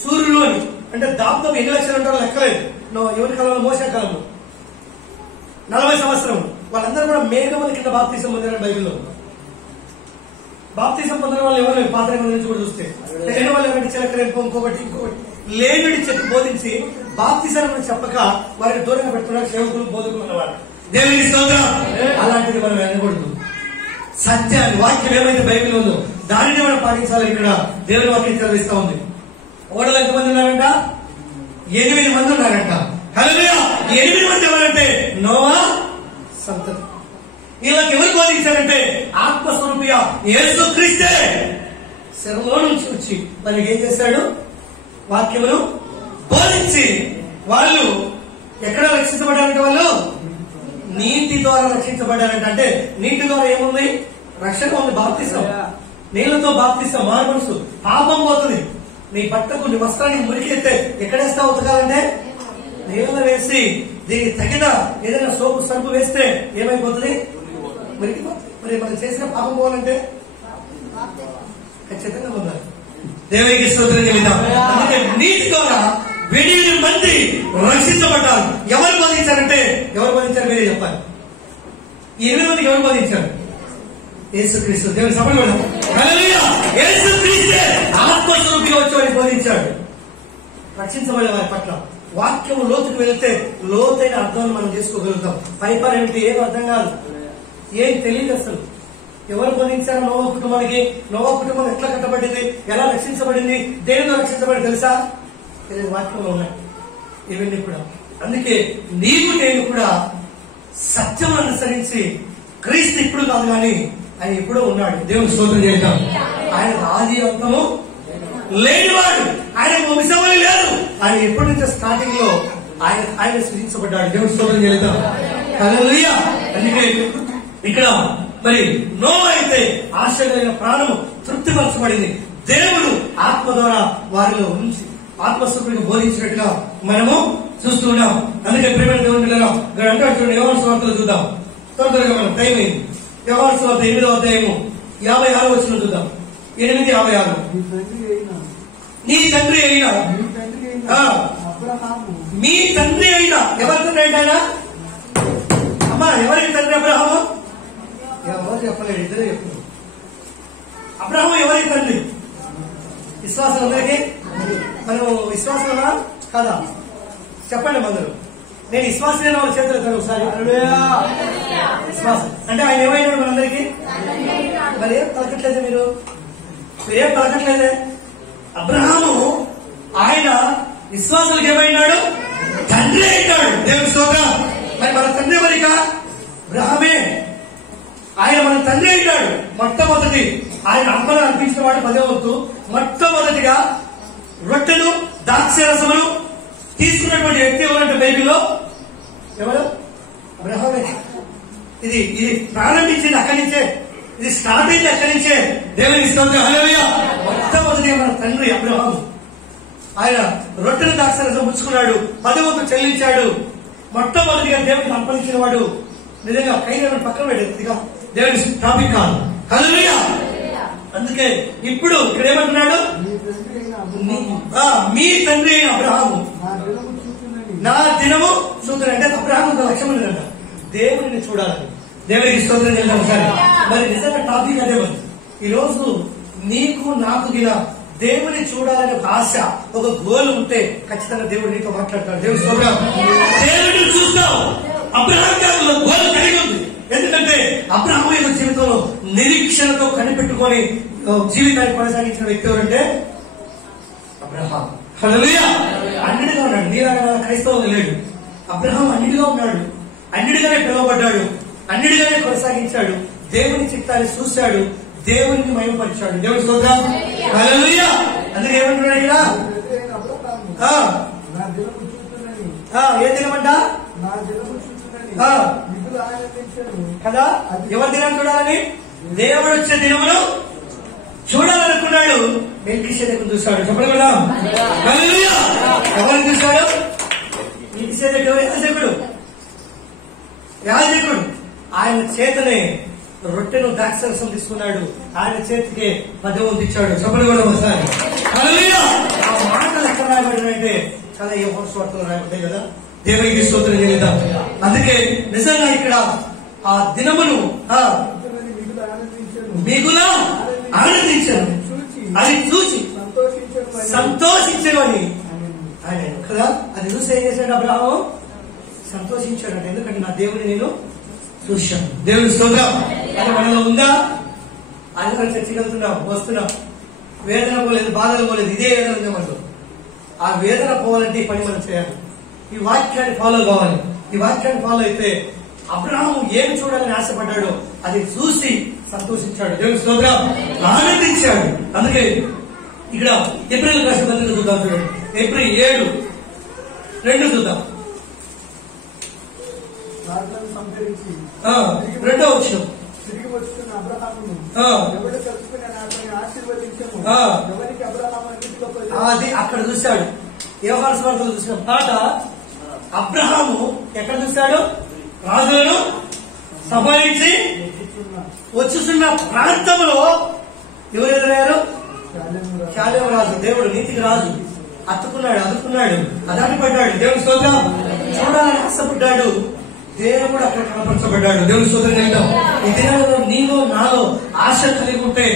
సూర్యులు అని. అంటే దాదాపు ఎన్ని లక్షలు ఉంటారో లెక్కలేదు. ఎవరి కాలంలో? మోసే కాలంలో 40 సంవత్సరం. వాళ్ళందరూ కూడా మేఘముల కింద బాప్తిసం పొందారు బైబిల్లో. బాప్తిసం పొందిన వాళ్ళు ఎవరు? పాత నుంచి కూడా చూస్తే లేని వాళ్ళు ఎవరంటే చిలకరింపు, ఇంకొకటి లేనిడి చెప్పి బోధించి బాప్తిసాన్ని చెప్పక వారిని దూరంగా పెడుతున్నారు సేవకులు, బోధకులు ఉన్నవారు. దేవుని స్తోత్రం. అలాంటిది మనం వెళ్ళకూడదు. సత్యాన్ని, వాక్యం ఏమైతే బైబిల్ ఉందో దానిని మనం పాటించాలి. ఇక్కడ దేవుని వాక్యం చదివిస్తా ఉంది. ఓడలు ఎంతమంది ఉన్నారంట? 8 మంది ఉన్నారంట. హల్లెలూయా. 8 మంది ఎవరంటే నోవా సంతతి. వీళ్ళకి ఎవరు బోధించారంటే ఆత్మస్వరూపిగా యేసుక్రీస్తే శిరలో నుంచి వచ్చి మనకి ఏం చేశాడు? వాక్యమును బోధించి వాళ్ళు ఎక్కడ రక్షించబడారంటే వాళ్ళు నీటి ద్వారా రక్షించబడారంట. అంటే నీటి ద్వారా ఏముంది? రక్షణ ఉంది. బాప్తిసం, నీళ్లతో బాప్తిసం. మారు మనసు, పాపం పోతుంది. నీ బట్టకు, నీ వస్త్రానికి మురికెత్తే ఎక్కడేస్తా ఉతకాలంటే నీళ్ళ వేసి దీనికి తగిన ఏదైనా సోపు సరుపు వేస్తే ఏమైపోతుంది? మురికిపోతుంది. మరి మనం చేసిన పాపం పోవాలంటే ఖచ్చితంగా పొందాలి. దేవునికి స్తోత్రం చెల్లిద్దాం. అందుకే నీటి ద్వారా 8 మంది రక్షించబడ్డారు. ఎవరు బోధించారంటే ఎవరు బోధించారు? మీరే చెప్పాలి. 8 మందికి ఎవరు బోధించారు? యేసుక్రీస్తు. దేవుని సభలో హల్లెలూయా. యేసుక్రీస్తే ఆత్మస్వరూపిగా వచ్చి వారిని బోధించాడు. రక్షించబడే వారి పట్ల వాక్యము లోతుకు వెళితే లోతైన అర్థాన్ని మనం చేసుకోగలుగుతాం. పైపర్ ఏమిటి? ఏం అర్థం కాదు, ఏం తెలియదు అసలు. ఎవరు బోధించారు? నోవా కుటుంబానికి. నోవా కుటుంబం ఎట్లా కట్టబడింది, ఎలా రక్షించబడింది, దేనితో రక్షించబడి తెలుసా? తెలియదు. వాక్యంలో ఉన్నాయి ఇవన్నీ కూడా. అందుకే నీవు నేను కూడా సత్యం అనుసరించి క్రీస్తు ఇప్పుడు కాదు కానీ ఆయన ఎప్పుడో ఉన్నాడు. దేవుని స్తోత్రం చేద్దాం. ఆయన ఆది అంతము లేనివాడు, ఆయన వంశమని లేదు. ఆయన ఎప్పటి నుంచో స్టార్టింగ్ లో ఆయన సృజించబడ్డాడు. దేవుని స్తోత్రం చేద్దాం. హల్లెలూయా. అందుకే ఇక్కడ మరి నోవా అయితే ఆశ కలిగిన ప్రాణము తృప్తిపరచబడింది. దేవుడు ఆత్మ ద్వారా వారిలో ఉంచి ఆత్మస్వరూపిగా బోధించినట్టుగా మనము చూస్తూ ఉన్నాం. అందుకే ప్రేమ దేవుని పిల్లలు ఇక్కడ అంటాడు చూడండి. యోహాను సువార్తలో చూద్దాం. త్వరగా మనం టైం అయింది. యోహాను సువార్త 8వ అధ్యాయము 56 వచనం చూద్దాం. 8:56. నీ తండ్రి అయినా మీ తండ్రి అయినా ఎవరి తండ్రి అయినా? అమ్మా ఎవరికి తండ్రి? అబ్రహాము. ఎవరు చెప్పలేదు, ఇద్దరే చెప్తున్నారు. అబ్రహాము ఎవరికి తండ్రి? విశ్వాసం అందరికీ. మనం విశ్వాసమా కాదా? చెప్పండి అందరూ. నేను విశ్వాసమైన వాళ్ళ చేతులు ఎత్తాను ఒకసారి. విశ్వాసం అంటే ఆయన ఏమైనాడు మనందరికీ? మరి ఏం పలకట్లేదే మీరు? ఏం పలకట్లేదే? అబ్రహాము ఆయన విశ్వాసాలకు ఏమైనాడు? తండ్రి అయినాడు. దేవుని స్తోత్రం. మరి మన తండ్రి ఎవరికా? అబ్రహామే. ఆయన మన తండ్రి అయినాడు. మొట్టమొదటి ఆయన అమ్మను అర్పించిన వాడు 10వ వంతు. మొట్టమొదటిగా రొట్టెలు ద్రాక్షరసములు తీసుకున్నటువంటి వ్యక్తి ఎవరంటే బైబిల్లో ఎవరు? అబ్రహామే. ఇది ప్రారంభించింది అక్కడి నుంచే. ఇది స్టార్ట్ అయింది అక్కడి నుంచే. దేవునికి స్తోత్రం. హల్లెలూయా. మొట్టమొదటి మన తండ్రి అబ్రహాము ఆయన రొట్టెను ద్రాక్షారసం పుచ్చుకున్నాడు, 10వ వంతు చెల్లించాడు. మొట్టమొదటిగా దేవుడికి అర్పణించిన వాడు. నిజంగా కైలను పక్కన పెట్టేదిగా దేవుని టాపిక్ కాదు. హల్లెలూయా. అందుకే ఇప్పుడు ఇక్కడ ఏమంటున్నాడు, మీ తండ్రి అయిన అబ్రహాము నా దినము చూస్తున్నాడు. అంటే అబ్రహాము ఒక లక్ష్యం ఉందంట, దేవుడిని చూడాలని. దేవునికి స్తోత్రం చేద్దాం ఒకసారి. మరి నిజంగా టాపిక్ అదే. మరి ఈ రోజు నీకు నాకు గిన దేవుని చూడాలని ఒక ఆశ, ఒక గోల్ ఉంటే ఖచ్చితంగా దేవుడు నీతో మాట్లాడతాడు. దేవుని స్తోత్రం. దేవుడిని చూస్తావు. అబ్రహాం గారిలో గోల్ కలిగి ఉంది. ఎందుకంటే అబ్రహాము యొక్క జీవితంలో నిరీక్షణతో కనిపెట్టుకొని జీవితాన్ని కొనసాగించిన వ్యక్తి ఎవరంటే అబ్రహాం. హల్లెలూయా. అన్నిటిగా ఉన్నాడు. నీలాగా క్రైస్తవులు లేడు. అబ్రహాం అన్నిటిగా ఉన్నాడు, అన్నిటిగానే పిలువబడ్డాడు, అన్నిటిగానే కొనసాగించాడు. దేవుని చిత్తాన్ని చూశాడు, దేవునికి మహిమపరిచాడు. దేవుని స్తోత్రం. హల్లెలూయా. అందుకే ఏమంటున్నాడు ఇక్కడ, ఏ దినమంట కదా, ఎవరి దినాన్ని చూడాలని? దేవుడు వచ్చే దినమును చూడాలనుకున్నాడు. మెల్కీషెదెకును చూశాడు. చెప్పండి కదా. హల్లెలూయా. ఎవరిని చూశాడు? మెల్కీషెదెకు యాజకుడు. ఆయన చేతనే రొట్టెను ద్రాక్షారసం తీసుకున్నాడు. ఆయన చేతికి 10వ వంతు ఇచ్చాడు. చెప్పండి కూడా ఒకసారి. హల్లెలూయా. ఆ మాటలు ఎక్కడ రాయబడినంటే చాలా యోహాను సువార్తలో రాయబడ్డాయి కదా. దేవునికి స్తోత్రం చేద్దాం. అందుకే నిజంగా ఇక్కడ ఆ దినమును మిగులా ఆనందించాను, అది చూసి సంతోషించేవని ఆయన కదా. అది చూసి ఏం చేశాడు అబ్రహాము? సంతోషించాడు. ఎందుకంటే నా దేవుని నేను చూశాను. దేవుని స్తోత్రం. అది మనలో ఉందా? అందరం చర్చకి వెళ్తున్నాం, వస్తున్నాం, వేదన పోలేదు, బాధలు పోలేదు, ఇదే వేదన ఉంది మనలో. ఆ వేదన పోవాలంటే ఈ పని మనం చేయాలి. ఈ వాక్యాన్ని ఫాలో కావాలి. ఈ వాక్యాన్ని ఫాలో అయితే అబ్రహాము ఏమి చూడాలని ఆశపడ్డాడో అది చూసి సంతోషించాడు. దేవుని స్తోత్రం. ఆనందించాడు. అందుకే ఇక్కడ ఏప్రిల్ రాష్ట్ర పత్రిక చూద్దాం. చూడండి, ఏప్రిల్ 7:2 చూద్దాం. 2వ వచనం. తిరిగి వచ్చిన అబ్రహామును ఎవరు కలుసుకుని అతన్ని ఆశీర్వదించము. ఎవరికి అబ్రహాము అన్నిటిలో అది అక్కడ చూశాడు. యోహాను సువార్తలో చూసిన పాట అబ్రహాము ఎక్కడ చూశాడు? రాజులను సంహరించి వచ్చుతున్న ప్రాంతంలో ఎవరు ఎదురయ్యారు? శాలేము రాజు. దేవుడు నీతికి రాజు. అదుకున్నాడు, అదాన్ని పడ్డాడు. దేవుని స్తోత్రం. చూడాలని ఆశపడ్డాడు. దేవుడు అక్కడ కనపరచబడ్డాడు. దేవుని స్తోత్రం చేద్దాం. ఈ దినంలో నీలో నాలో ఆశ కలిగి ఉంటే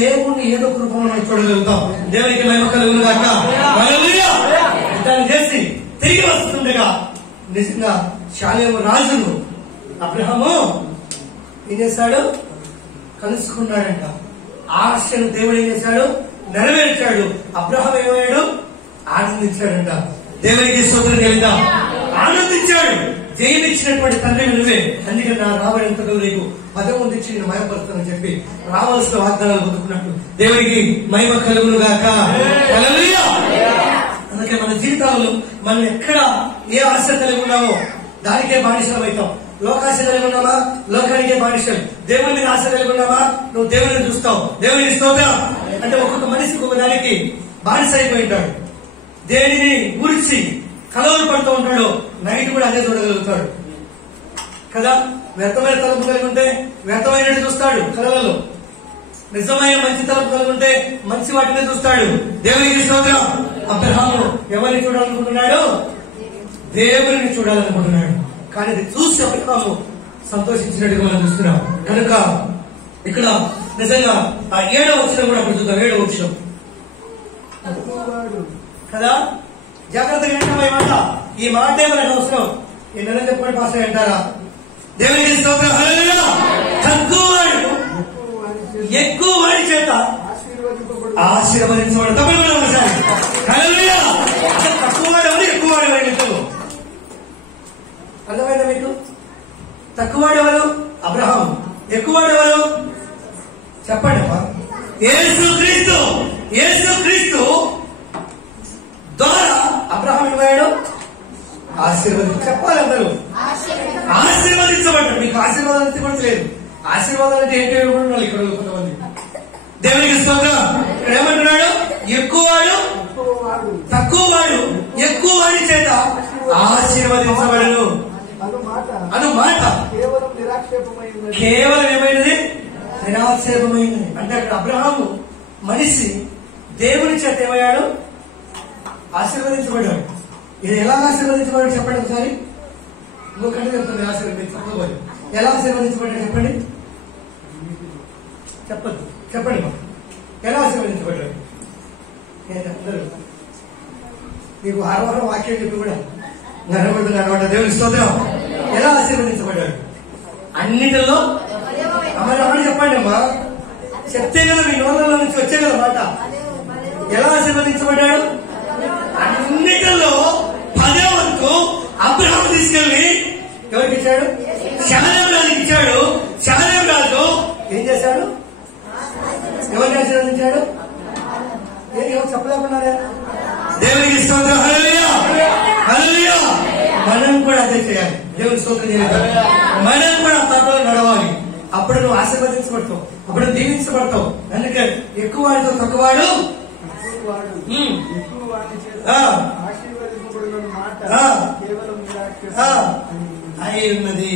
దేవుణ్ణి ఏదో ఒక రూపంలో మనం చూడగలుగుతాం. దేవునికి మహిమ కలుగును గాక. హల్లెలూయా. దాన్ని చేసి తిరిగి వస్తుండగా నిజంగా శాలేము రాజును అబ్రహాము ఏం చేశాడు? కలుసుకున్నాడంట. ఆశను దేవుడు ఏం చేశాడు? నెరవేర్చాడు. అబ్రహాం ఏమయ్యాడు? ఆనందించాడంట. దేవునికి స్తోత్రం చేద్దాం. ఆనందించాడు. జయమిచ్చినటువంటి తండ్రి నువ్వే, అందుకని నా రాబడినంత నీకు 10వ వంతు ఇచ్చి నేను మహిమపరుస్తానని చెప్పి రావాల్సిన వాగ్దానాలు పొందుకున్నట్టు దేవునికి మహిమ కలుగును గాక. హల్లెలూయా. అందుకే మన జీవితాల్లో మనం ఎక్కడ ఏ ఆశ కలిగి ఉన్నామో దానికే బానిసలం అవుతాం. లోకాశ కలిగి ఉన్నామా? లోకానికే బానిసలు. దేవుని మీద ఆశ కలిగి ఉన్నామా? నువ్వు దేవుని చూస్తావు. దేవుని స్తోత్రం. అంటే ఒక్కొక్క మనిషికి ఒక దానికి బానిస అయిపోయి ఉంటాడు. దేనిని గురించి కలవలు పడుతూ ఉంటాడు, నైట్ కూడా అదే చూడగలుగుతాడు కదా. వ్యర్థమైన తలుపు కలిగి ఉంటే వ్యర్థమైనట్టు చూస్తాడు కలలలో. నిజమైన మంచి తలుపు కలిగి ఉంటే మంచి వాటినే చూస్తాడు. దేవునికి స్తోత్రం. అబ్రహాము ఎవరిని చూడాలనుకుంటున్నాడు? దేవుడిని చూడాలనుకుంటున్నాడు. కానీ అది చూసి అబ్రహాము సంతోషించినట్టుగా మనం చూస్తున్నాం. కనుక ఇక్కడ నిజంగా ఆ 7వ వచనం కూడా అప్పుడు చూద్దాం. 7వ వచనం కదా. జాగ్రత్తగా వింటామా ఈ మాట? ఈ మాట ఏమైనా అవసరం ఎన్నో చెప్పండి పాస్ అంటారా? దేవునికి స్తోత్రం. హల్లెలూయా. తక్కువవాడు ఎక్కువ వాడి చేత ఆశీర్వదించబడు. తప్పకుండా ఒకసారి హల్లెలూయా. తక్కువవాడు ఎవరు? ఎక్కువవాడు ఎవరు? ఇంట్లో అర్థమైందా మీకు? తక్కువవాడు ఎవరు? అబ్రహాము. ఎక్కువవాడు ఎవరు? చెప్పండి అమ్మా. యేసుక్రీస్తు. యేసుక్రీస్తు ద్వారా అబ్రహాం ఏమయ్యాడు? ఆశీర్వదించి చెప్పాలి అందరూ. ఆశీర్వదించబడ్డాడు. మీకు ఆశీర్వాదం ఇవ్వట్లేదు. ఆశీర్వాదాలు అంటే ఏంటి వాళ్ళు ఇక్కడ కొంతమంది. దేవునికి స్తోత్రం. ఇక్కడ ఏమంటున్నాడు? ఎక్కువవాడు తక్కువ వాడు ఎక్కువ వాడి చేత ఆశీర్వదించబడను అను మాట కేవలం ఏమైనది? నిరాక్షేపమైనది. అంటే అక్కడ అబ్రహాము మనిషి దేవుని చేత ఏమయ్యాడు? ఆశీర్వదించబడ్డాడు. ఇది ఎలా ఆశీర్వదించబడ్డాడు చెప్పండి ఒకసారి. ఇంకొకటి చెప్తుంది ఆశీర్వదించబడి. ఎలా ఆశీర్వదించబడ్డాడు చెప్పండి. చెప్పండి ఎలా ఆశీర్వదించబడ్డాడు? అందరూ నీకు వారం వాక్యం చెప్పి కూడా నడబడుతుంది అనమాట. దేవుని స్తోత్రం. ఎలా ఆశీర్వదించబడ్డాడు? అన్నిటిలో అమ్మ చెప్పండి అమ్మా. చెప్తే కదా మీ నోళ్ళలో నుంచి వచ్చే కదా మాట. ఎలా ఆశీర్వదించబడ్డాడు? అన్నిటిలో 10వ వంతు అబ్రహాము తీసుకెళ్లి ఎవరికి ఇచ్చాడు? శాలేం రాజుకి ఇచ్చాడు. శాలేం రాజు ఏం చేశాడు? ఎవరిని ఆశీర్వదించాడు? ఎవరు చెప్పలేకున్నారా? దేవునికి స్తోత్రం. హల్లెలూయా హల్లెలూయా. మనం కూడా అదే చేయాలి. దేవుని స్తోత్రం చేయాలి. మనం కూడా తప్పలో నడవాలి. అప్పుడు నువ్వు ఆశీర్వదించబడతావు, అప్పుడు దీవించబడతావు. అందుకే ఎక్కువ వాడితో తక్కువవాడు అయి ఉన్నది.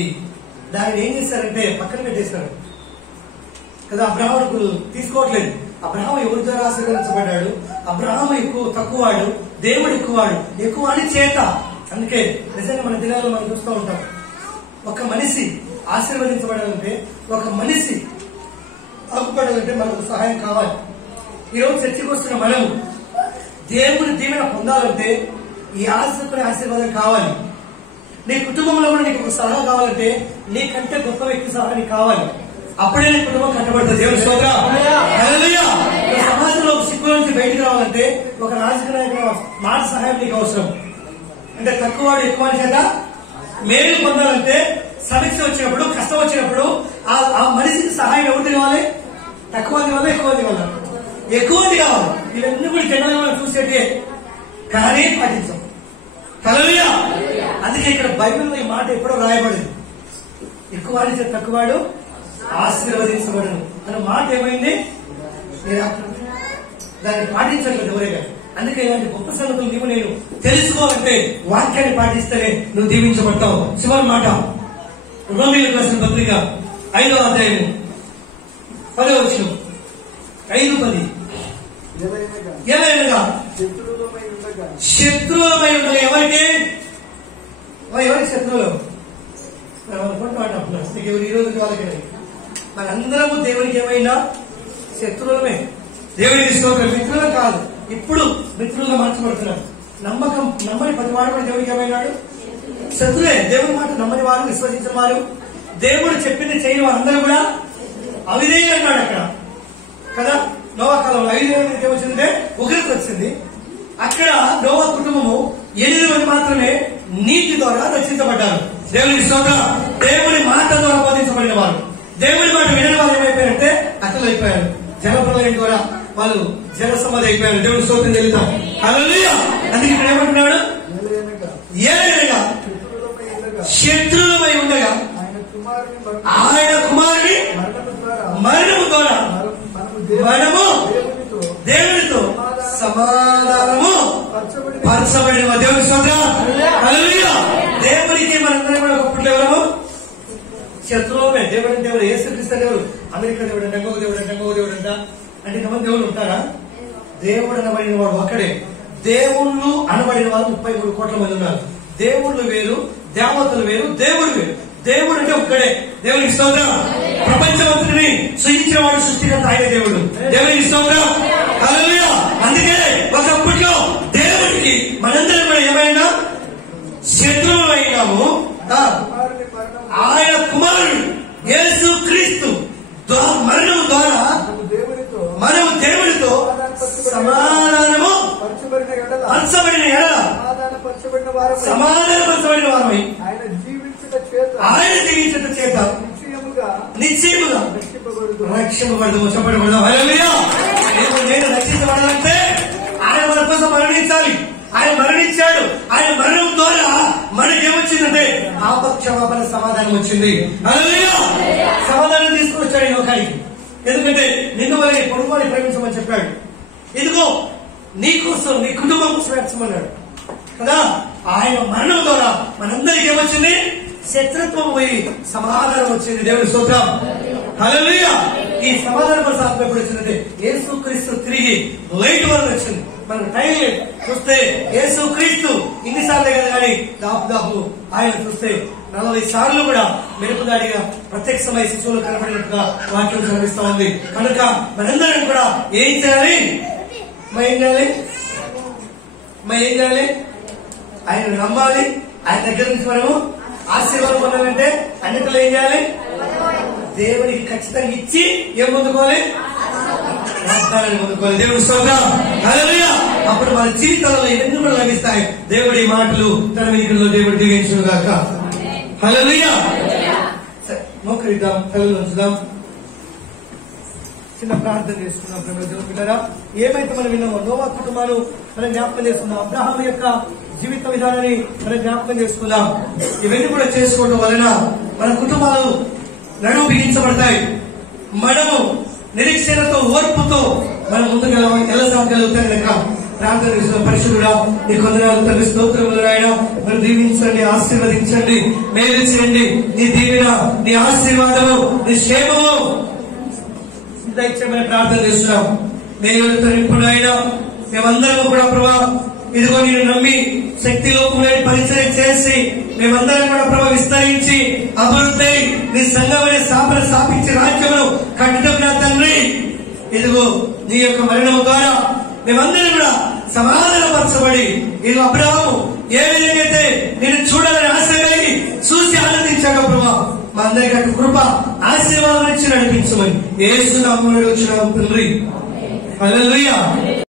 దాన్ని ఏం చేశారంటే పక్కన పెట్టేశారు కదా. అబ్రహాముకు తీసుకోవట్లేదు. అబ్రహాము ఎవరి ద్వారా ఆశీర్వదించబడ్డాడు? అబ్రహాము ఎక్కువ తక్కువవాడు, దేవుడు ఎక్కువవాడు. ఎక్కువవాడి చేత. అందుకే నిజంగా మన దినాల్లో మనం చూస్తూ ఉంటాం. ఒక మనిషి ఆశీర్వదించబడాలంటే, ఒక మనిషి ఆకుపడాలంటే మనకు సహాయం కావాలి. ఈరోజు చర్చకు వస్తున్న మనం దేవుని దీవెన పొందాలంటే ఈ ఆశీర్వాదం కావాలి. నీ కుటుంబంలో కూడా నీకు ఒక సలహా కావాలంటే నీకంటే గొప్ప వ్యక్తి సలహా నీకు కావాలి. అప్పుడే నీ కుటుంబం కట్టబడుతుంది. దేవుని స్తోత్రం. హల్లెలూయా. సమాజంలో సిక్కుల నుంచి బయటకు రావాలంటే ఒక రాజకీయ నాయకుల మాట సహాయం నీకు అవసరం. అంటే తక్కువవాడు ఎక్కువ చేత మేలు పొందాలంటే సమస్య వచ్చినప్పుడు, కష్టం వచ్చినప్పుడు ఆ మనిషికి సహాయం ఎవరిది కావాలి? తక్కువది వల్ల ఎక్కువది వల్ల ఎక్కువది కావాలి. ఇవన్నీ కూడా జనాలు చూసేటే కానీ పాటించాం. హల్లెలూయా. అందుకే ఇక్కడ బైబిల్లో ఈ మాట ఎప్పుడో రాయబడింది. ఎక్కువవాడి చేత తక్కువవాడు ఆశీర్వదించబడను అనే మాట ఏమైంది? దాన్ని పాటించట్లేదు ఎవరే కాదు. అందుకే ఇలాంటి గొప్ప సంగతులు నీవు నేను తెలుసుకోవాలంటే వాక్యాన్ని పాటిస్తేనే నువ్వు దీవించబడతావు. చివరి మాట రోమీయులకు రాసిన పత్రిక 5వ అధ్యాయము 10వ వచనం. 5:10. ఏమైనా శత్రువులమై ఉండగా ఎవరికి శత్రువులు అనుకుంటున్నాడు. నీకు ఎవరు ఈ రోజు వాళ్ళకి మనందరము దేవునికి ఏమైనా శత్రువులమే. దేవునికి స్తోత్రం. మిత్రులు కాదు, ఇప్పుడు మిత్రులుగా మార్చబడుతున్నారు. నమ్మని ప్రతి వాడు కూడా దేవునికి ఏమైనాడు? శత్రులే. దేవుని మాట నమ్మని వారు, విశ్వసించిన వారు, దేవుడు చెప్పింది చేయని వారందరూ కూడా అవిధేయులు అన్నాడు అక్కడ కదా. నోవా కాలంలో 5 మందికి ఏమొచ్చిందంటే ఉగ్రత వచ్చింది. అక్కడ నోవా కుటుంబము 8 మంది మాత్రమే నీతి ద్వారా రక్షించబడ్డారు. దేవునికి స్తోత్రం. దేవుని మాట ద్వారా బోధించబడిన వారు, దేవుని మాట వినని వారు ఏమైపోయారంటే అసలు అయిపోయారు. జలప్రలయం ద్వారా వాళ్ళు జల సమాధి అయిపోయారు. దేవుని స్తోత్రం చెల్లిద్దాం. హల్లెలూయా. అందుకే ఇక్కడ ఏమంటున్నాడు? ఏలైనగా శత్రువులమై ఉండగా ఆయన కుమారుని మరణము ద్వారా మనము దేవునితో సమాధానము పరచబడిన. దేవుని స్తోత్రం. హల్లెలూయా. దేవునికి మనందరం కూడా ఒకప్పుడు ఎవరము? శత్రువులమే. దేవుడు అంటే ఎవరు? యేసుక్రీస్తు దేవుడు. అమెరికా దేవుడు అంటే ఇంకొక దేవుడు అంటే ఇంకొక దేవుడు అంట. అంటే ఇంతమంది దేవుళ్ళు ఉంటారా? దేవుడు అనబడిన వాడు ఒక్కడే. దేవుళ్ళు అనబడిన వారు 33 కోట్ల మంది ఉన్నారు. దేవుళ్ళు వేరు, దేవతలు వేరు, దేవుడు వేరు. దేవుడు అంటే ఒక్కడే. దేవునికి స్తోత్రం. ప్రపంచమంతటిని సృజించిన వాడు, సృష్టికర్త ఆయన దేవుడు. దేవునికి స్తోత్రం. హల్లెలూయా. అందుకే ఒకప్పట్లో దేవుడికి మనందరం కూడా ఏమైనా శత్రువులు అయినాము. ఆయన కుమారుడు యేసు క్రీస్తు మరణం ద్వారా మనము దేవుడితో సమాధానము పరచబడిన ఎడల సమాధానపరచబడిన వారమై ఆయన జీవించుట చేత నిశ్చయముగా రక్షింపబడదు. చెప్పబడదు. హల్లెలూయా. నేను రక్షించబడాలంటే ఆయన మన కోసం మరణించాలి. ఆయన మరణించాడు. ఆయన మరణం ద్వారా మనకేమొచ్చిందంటే ఆపక్షమాపణ సమాధానం వచ్చింది. హల్లెలూయా. సమాధానం తీసుకుని వచ్చాడు ఈ లోకానికి. ఎందుకంటే నిన్ను వాళ్ళని పొరుగువాడిని ప్రేమించమని చెప్పాడు. ఇదిగో నీ కోసం, నీ కుటుంబం కోసం వేర్చమన్నాడు కదా. ఆయన మరణం ద్వారా మనందరికీ ఏమొచ్చింది? శత్రుత్వం పోయి సమాధానం వచ్చింది. దేవుని స్తోత్రం. హల్లెలూయా. ఈ సమాధాన పరిస్థితి ఎప్పుడు వచ్చిందంటే యేసుక్రీస్తు తిరిగి లైట్ వల్ల వచ్చింది. మనం టైం చూస్తే యేసుక్రీస్తు ఇన్నిసార్లే కదా కానీ దాపు ఆయన చూస్తే 40 సార్లు కూడా మెరుపుదాడిగా ప్రత్యక్షమై శిశువులు కనబడినట్టుగా వాక్యం కనిపిస్తా ఉంది. కనుక మనందరం కూడా ఏం చేయాలి? ఏం చేయాలి? ఆయన నమ్మాలి. ఆయన దగ్గర నుంచి మనము ఆశీర్వాదం పొందాలంటే అన్నిటిలో ఏం చేయాలి? దేవునికి ఖచ్చితంగా ఇచ్చి ఏం పొందుకోవాలి? వాగ్దానాన్ని పొందుకోవాలి. దేవుడు స్తోత్రం. హల్లెలూయా. అప్పుడు మన జీవితాలలో ఇవన్నీ కూడా లభిస్తాయి. దేవుడి మాటలు తన వెనుకలో దేవుడు దీవించును గాక. హల్లెలూయా. మోకరిద్దాం, కళ్ళు ఉంచుదాం, చిన్న ప్రార్థన చేసుకున్నాం. పిల్లరా, ఏమైతే మనం విన్నామో నోవా కుటుంబాలు మనం జ్ఞాపకం చేసుకున్నాం. అబ్రహాము యొక్క జీవిత విధానాన్ని మనం జ్ఞాపకం చేసుకుందాం. ఇవన్నీ కూడా చేసుకోవడం వలన మన కుటుంబాలు నడుము బిగించబడతాయి. మనము నిరీక్షణతో, ఓర్పుతో మనం ముందుకు వెళ్ళసాగలుగుతాం. లెక్క ప్రార్థన చేసిన పరిశుద్ధుడా, నీ కొందనాలు తండ్రి, స్తోత్రములు నాయన. మరి దీవించండి, ఆశీర్వదించండి, మేలు చేయండి. నీ దీవెన, నీ ఆశీర్వాదము, నీ క్షేమము దయచేయమని ప్రార్థన చేస్తున్నాం. మేలుతో నింపుడు ఆయన. మేమందరం కూడా ప్రభా ఇదిగో నేను నమ్మి శక్తి లోపలే పరిచయం చేసి మేమందరం కూడా ప్రభా విస్తరించి అభివృద్ధి నీ సంఘమనే స్థాపించి రాజ్యమును కట్టడం నా తండ్రి. ఇదిగో నీ యొక్క మరణం ద్వారా మేమందరం కూడా సమాధానపరచబడి ఇది అబ్రహాము ఏ విధంగా అయితే నేను చూడాలని ఆశ కలిగి చూసి ఆనందించాడు ప్రభా, మా అందరికీ అటు కృప ఆశీర్వాదం ఇచ్చి నడిపించమని యేసు నామములో వచ్చిన తండ్రి. హల్లెలూయా.